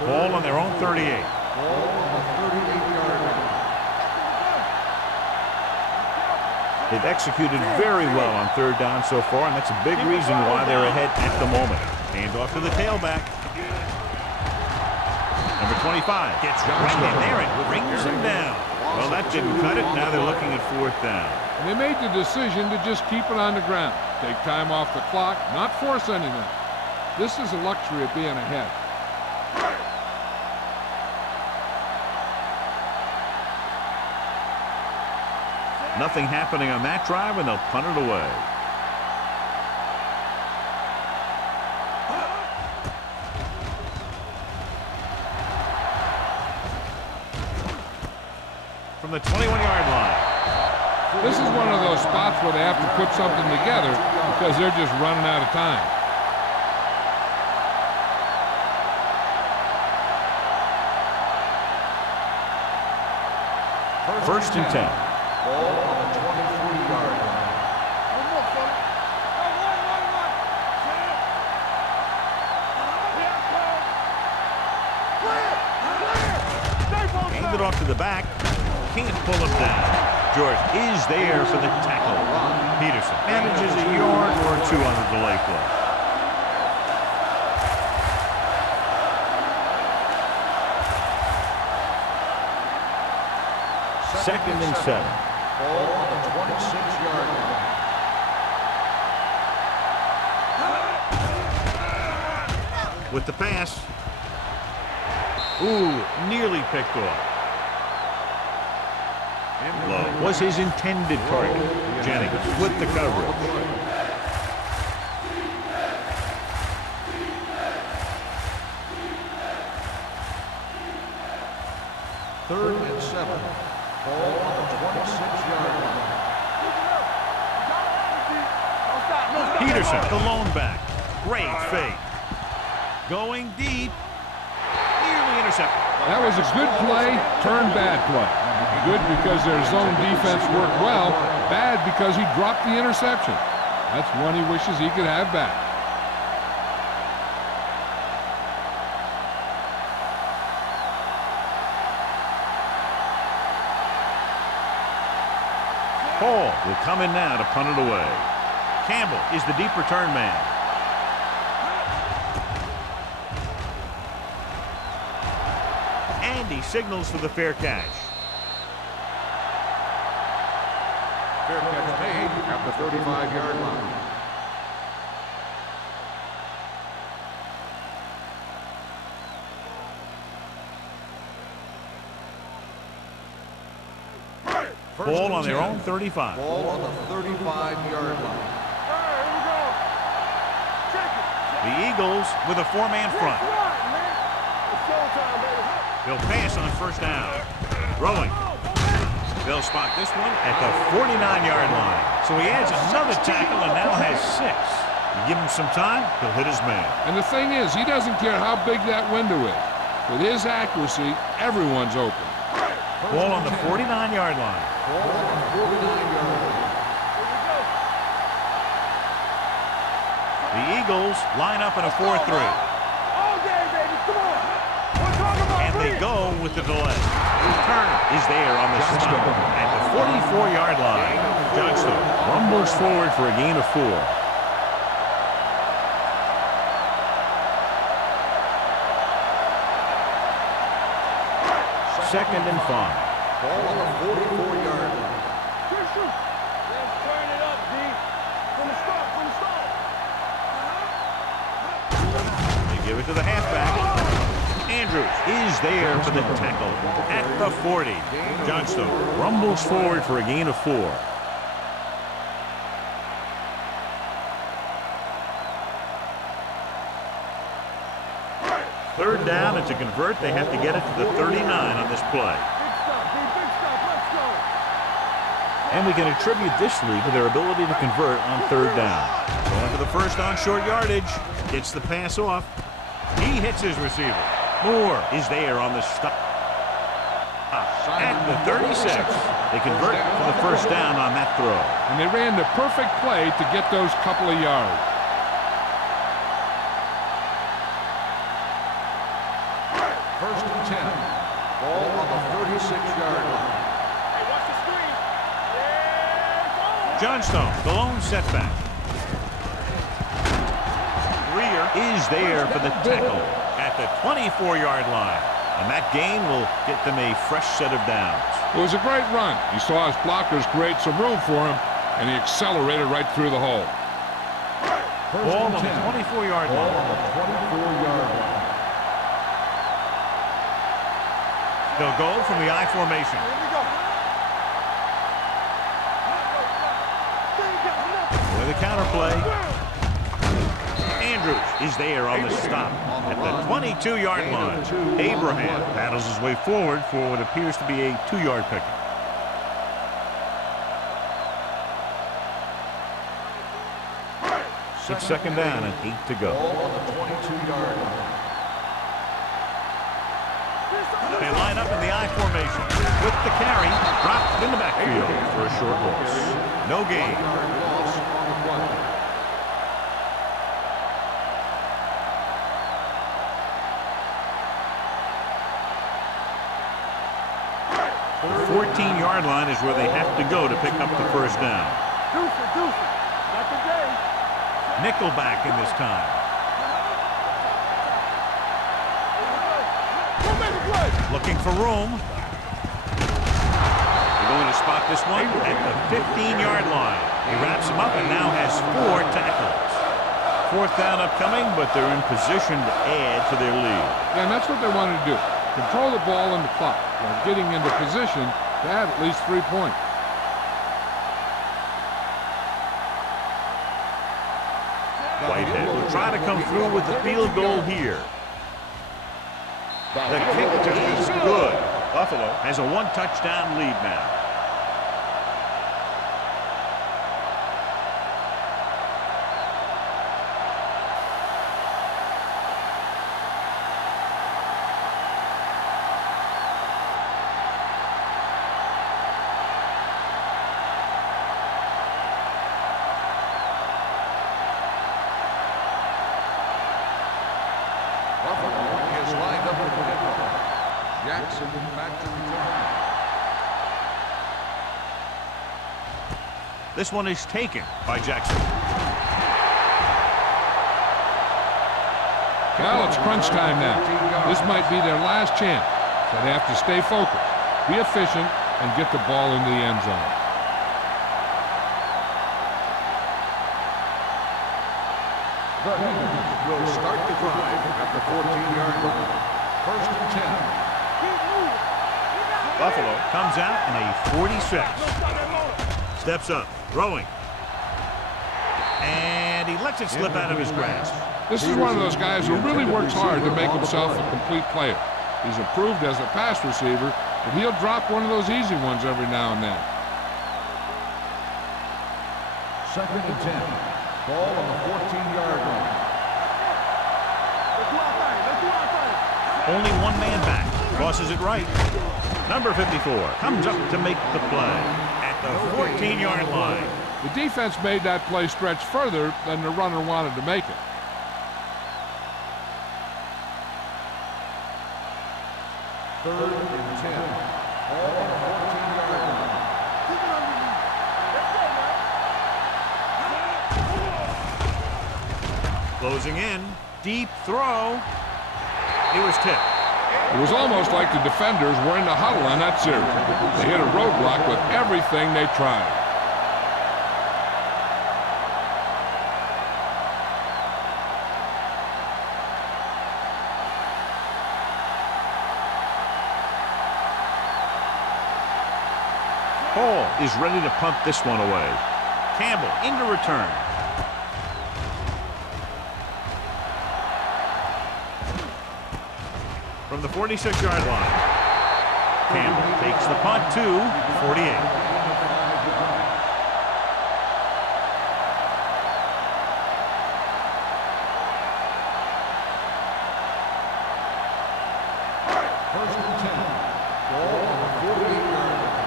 Ball on their own 38. Ball on the 38-yard line. They've executed very well on third down so far, and that's a big reason why they're ahead at the moment. Hand off to the tailback. Number 25 gets right in there and brings him down. Well, that didn't cut it. Now they're looking at fourth down. And they made the decision to just keep it on the ground. Take time off the clock, not force anything. This is the luxury of being ahead. Nothing happening on that drive, and they'll punt it away. From the 21-yard line. This is one of those spots where they have to put something together because they're just running out of time. First and 10. Ball on the 23-yard line. Handed off to the back. Can't pull him down. George is there for the tackle. Peterson manages a yard or two on the delay play. Second and 7. Ball on the 26-yard line. With the pass. Ooh, nearly picked off. Low was his intended target. Jennings with the coverage. Third and 7. Ball on the 26-yard line. Peterson, the lone back. Great fake. Going deep. Nearly intercepted. That was a good play, turned bad play. Good because their zone defense worked well. Bad because he dropped the interception. That's one he wishes he could have back. Hall will come in now to punt it away. Campbell is the deep return man. And he signals for the fair catch. Fair catch made at the 35-yard line. Ball on their own 35. Ball on the 35-yard line. The Eagles with a four-man front. They'll pass on first down. Throwing. They'll spot this one at the 49-yard line. So he adds another tackle and now has 6. You give him some time, he'll hit his man. And the thing is, he doesn't care how big that window is. With his accuracy, everyone's open. Ball on the 49-yard line. Ball on the 49-yard line. The Eagles line up in a 4-3. they go with the delay. Turner is there on the stop at the 44-yard line. Johnston rumbles forward for a gain of 4. Second and 5. Ball on the 44-yard line. Let's turn it up, D. From the start, from the start. They give it to the halfback. Andrews is there for the tackle at the 40. Johnstone rumbles forward for a gain of 4. Third down, and to convert, they have to get it to the 39 on this play. Big stop, D. Big stop. Let's go. And we can attribute this lead to their ability to convert on third down. Going for the first on short yardage. Gets the pass off. He hits his receiver. Moore is there on the stop. At the 36. They convert for the first down on that throw. And they ran the perfect play to get those couple of yards. First and 10. Ball on the 36-yard line. Hey, watch the screen. Yeah, Johnstone, the lone setback. Greer is there for the tackle at the 24-yard line. And that gain will get them a fresh set of downs. It was a great run. He saw his blockers create some room for him, and he accelerated right through the hole. First Ball and on the 10. 24-yard Ball line. on the 24-yard line. They'll go from the I formation. here we go. With a counterplay. Andrews is there on the stop at the 22-yard line. Abraham battles his way forward for what appears to be a 2-yard pickup. It's second down and 8 to go. Ball on the 22-yard line. They line up in the I formation with the carry, dropped in the backfield for a short loss. No gain. Yard loss on the play. The 14-yard line is where they have to go to pick up the first down. Deuce it. Not today. Nickelback in this time. Don't make a play. Looking for room. They're going to spot this one at the 15-yard line. He wraps him up and now has 4 tackles. Fourth down upcoming, but they're in position to add to their lead. Yeah, and that's what they wanted to do. Control the ball and the clock while getting into position to add at least 3 points. Whitehead will try to come through with the field goal here. The kick is good. Buffalo has a 1-touchdown lead now. Buffalo is lined up with the kickoff. Jackson back to return. This one is taken by Jackson. Well, it's crunch time now. This might be their last chance. So they have to stay focused, be efficient, and get the ball into the end zone. The Eagles will start the drive at the 14-yard line. First and 10. Buffalo comes out in a 46. Steps up, throwing. And he lets it slip out of his grasp. This is one of those guys who really works hard to make himself a complete player. He's improved as a pass receiver, but he'll drop one of those easy ones every now and then. Second and 10. Ball on the 14-yard line. Only one man back. Crosses it right. Number 54 comes up to make the play at the 14-yard line. The defense made that play stretch further than the runner wanted to make it. 2 Closing in. Deep throw. He was tipped. It was almost like the defenders were in the huddle on that series. They hit a roadblock with everything they tried. Hall is ready to punt this one away. Campbell into return. From the 46-yard line. Campbell takes the punt to 48. First and 10. Ball on the 48-yard line.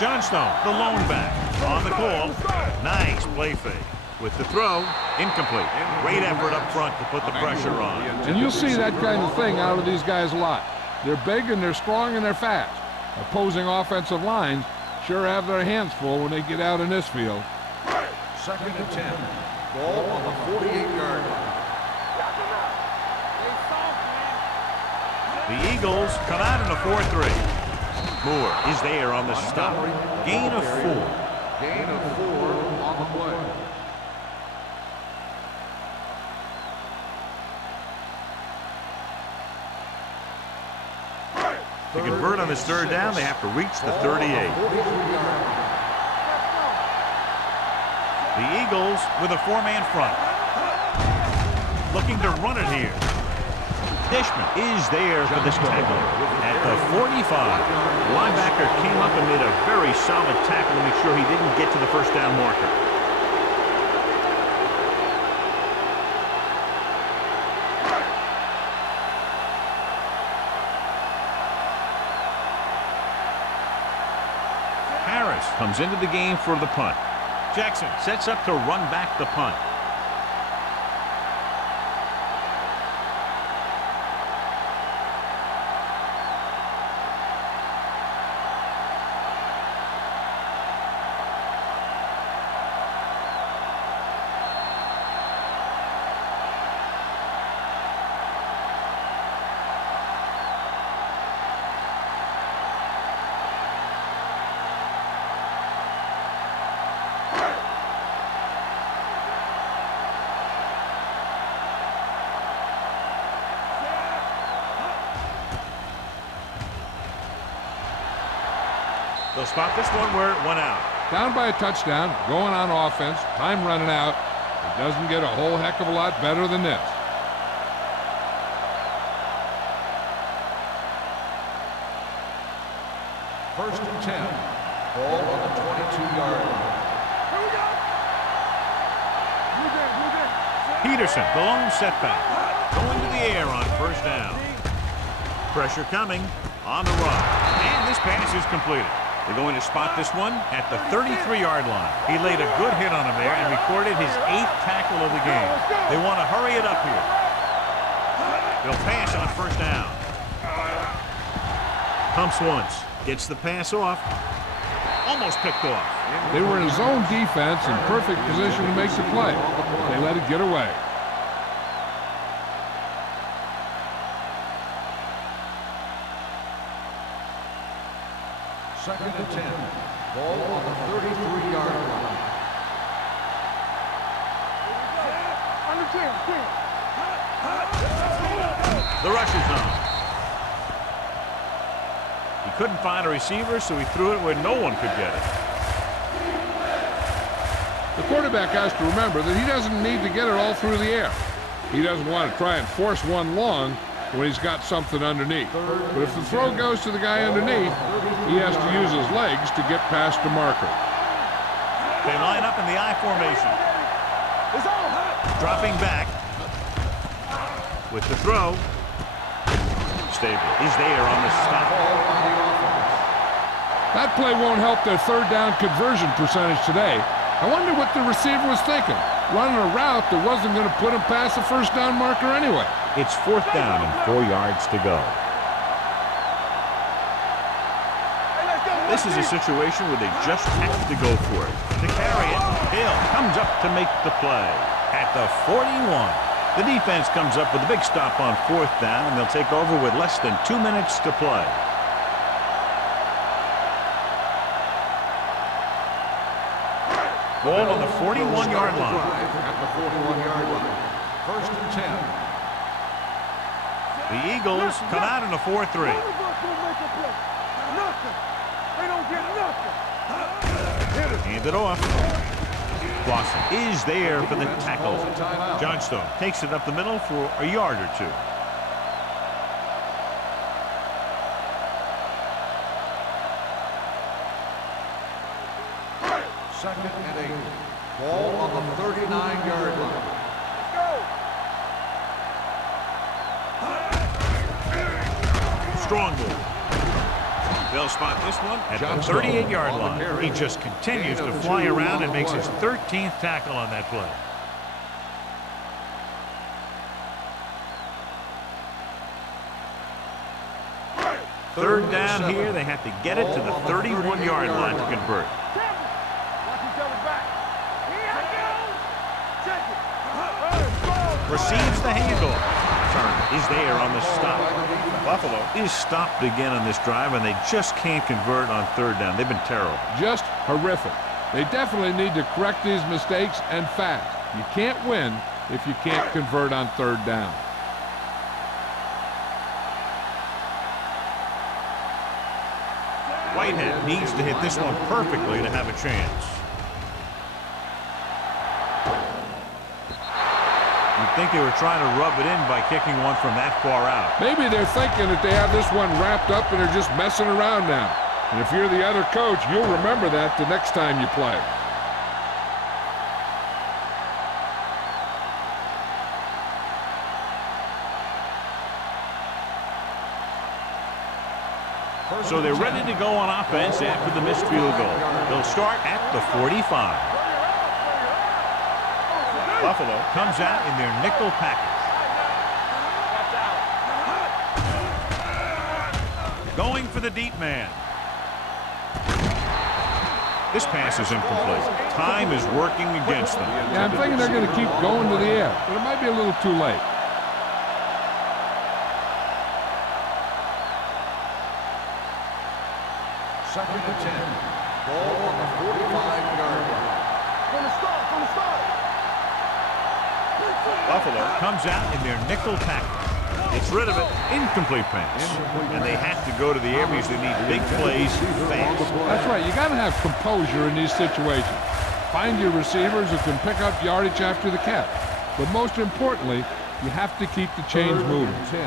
Johnstone, the lone back, on the call. Nice play fake. With the throw, incomplete. Great effort up front to put the pressure on. And you'll see that kind of thing out of these guys a lot. They're big and they're strong and they're fast. Opposing offensive lines sure have their hands full when they get out in this field. Second and 10. Ball on the 48-yard line. The Eagles come out in a 4-3. Moore is there on the stop. Gain of 4. Gain of 4 on the play. To convert on this third down, they have to reach the 38. The Eagles with a 4-man front. Looking to run it here. Dishman is there for this tackle at the 45. The linebacker came up and made a very solid tackle to make sure he didn't get to the first down marker. Harris comes into the game for the punt. Jackson sets up to run back the punt. They'll spot this one where it went out. Down by a touchdown, going on offense, time running out. It doesn't get a whole heck of a lot better than this. First and 10. Ball on the 22-yard line. Peterson, the lone setback. Going to the air on first down. Pressure coming on the run. And this pass is completed. They're going to spot this one at the 33-yard line. He laid a good hit on him there and recorded his 8th tackle of the game. They want to hurry it up here. They'll pass on first down. Pumps once. Gets the pass off. Almost picked off. They were in a zone defense in perfect position to make the play. They let it get away. Second and 10. Ball on the 33-yard line. The rush is on. He couldn't find a receiver, so he threw it where no one could get it. The quarterback has to remember that he doesn't need to get it all through the air. He doesn't want to try and force one long when he's got something underneath. But if the throw goes to the guy underneath, he has to use his legs to get past the marker. They line up in the I formation. Dropping back. With the throw. Stable is there on the stop. That play won't help their third down conversion percentage today. I wonder what the receiver was thinking. Running a route that wasn't going to put him past the first down marker anyway. It's fourth down and 4 yards to go. This is a situation where they just have to go for it. To carry it, Hill comes up to make the play at the 41. The defense comes up with a big stop on 4th down, and they'll take over with less than 2 minutes to play. Ball on the 41-yard line. At the 41-yard line. 1st and 10. The Eagles come out in a 4-3. They don't get nothing. Hand it off. Clausen is there for the tackle. Johnstone takes it up the middle for a yard or 2. Second and 8. Ball on the 39-yard line. Strong move. They'll spot this one at the 38-yard line. He just continues to fly around and makes his 13th tackle on that play. Third down here. They have to get it to the 31-yard line to convert. Receives the handoff. Turner is there on the stop. Buffalo is stopped again on this drive, and they just can't convert on 3rd down. They've been terrible. Just horrific. They definitely need to correct these mistakes and fast. You can't win if you can't convert on 3rd down. Whitehead needs to hit this one perfectly to have a chance. You'd think they were trying to rub it in by kicking one from that far out. Maybe they're thinking that they have this one wrapped up and are just messing around now. And if you're the other coach, you'll remember that the next time you play. So they're ready to go on offense after the missed field goal. They'll start at the 45. Buffalo comes out in their nickel package. Going for the deep man. This pass is incomplete. Time is working against them. Yeah, I'm thinking they're going to keep going to the air, but it might be a little too late. Second and 10. Ball on the 45-yard line. From the start. Buffalo comes out in their nickel package. It's rid of it. Incomplete pass. And they have to go to the air because they need big plays fast. That's right. You got to have composure in these situations. Find your receivers who can pick up yardage after the catch. But most importantly, you have to keep the chains moving. 10.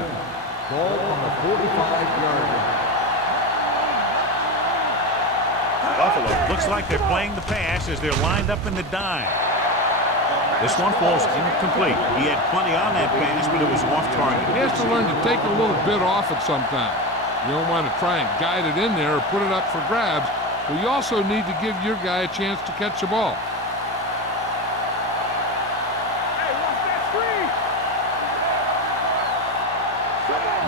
Ball on the 45-yard line. Buffalo looks like they're playing the pass as they're lined up in the dime. This one falls incomplete. He had plenty on that pass, but it was off target. He has to learn to take a little bit off it sometime. You don't want to try and guide it in there or put it up for grabs, but you also need to give your guy a chance to catch the ball.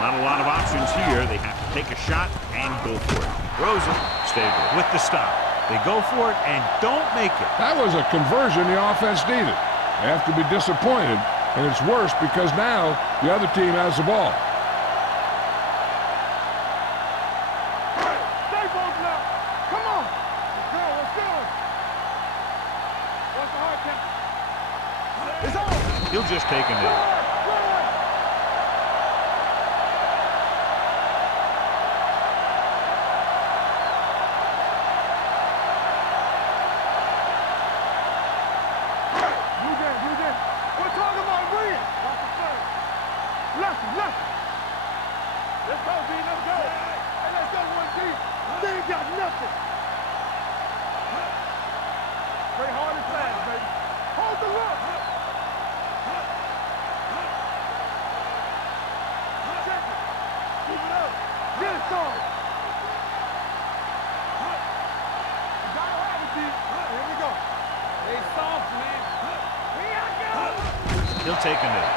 Not a lot of options here. They have to take a shot and go for it. Rosen stable with the stop. They go for it and don't make it. That was a conversion the offense needed. They have to be disappointed, and it's worse because now the other team has the ball. Stay both now. Come on. Let's go. What's the hard count? It's on. He'll just take him in. Let's go, B. Let's go. Hey, let's go, 1G. They ain't got nothing. Play hard and fast, baby. Hold the look. Check it. Keep it up. Get it started. You gotta have it, B. Here we go. Hey, soft, man. Here I go. He'll take a knee.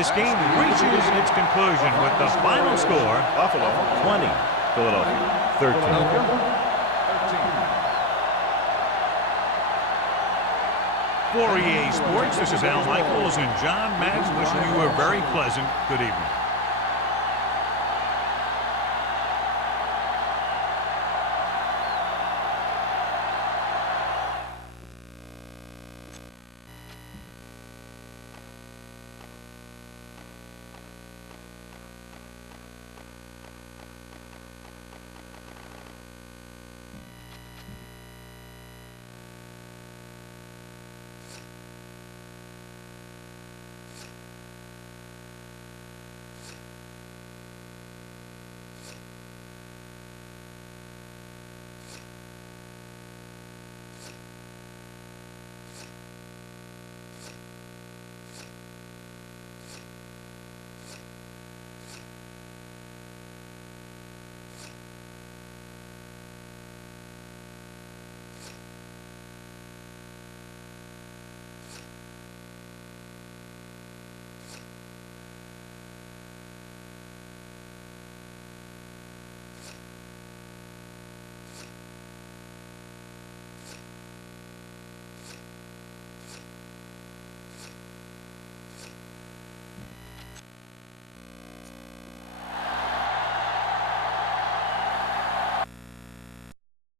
This game reaches its conclusion with the final score, Buffalo 20, Philadelphia 13. For EA Sports, this is Al Michaels and John Madden wishing you a very pleasant good evening.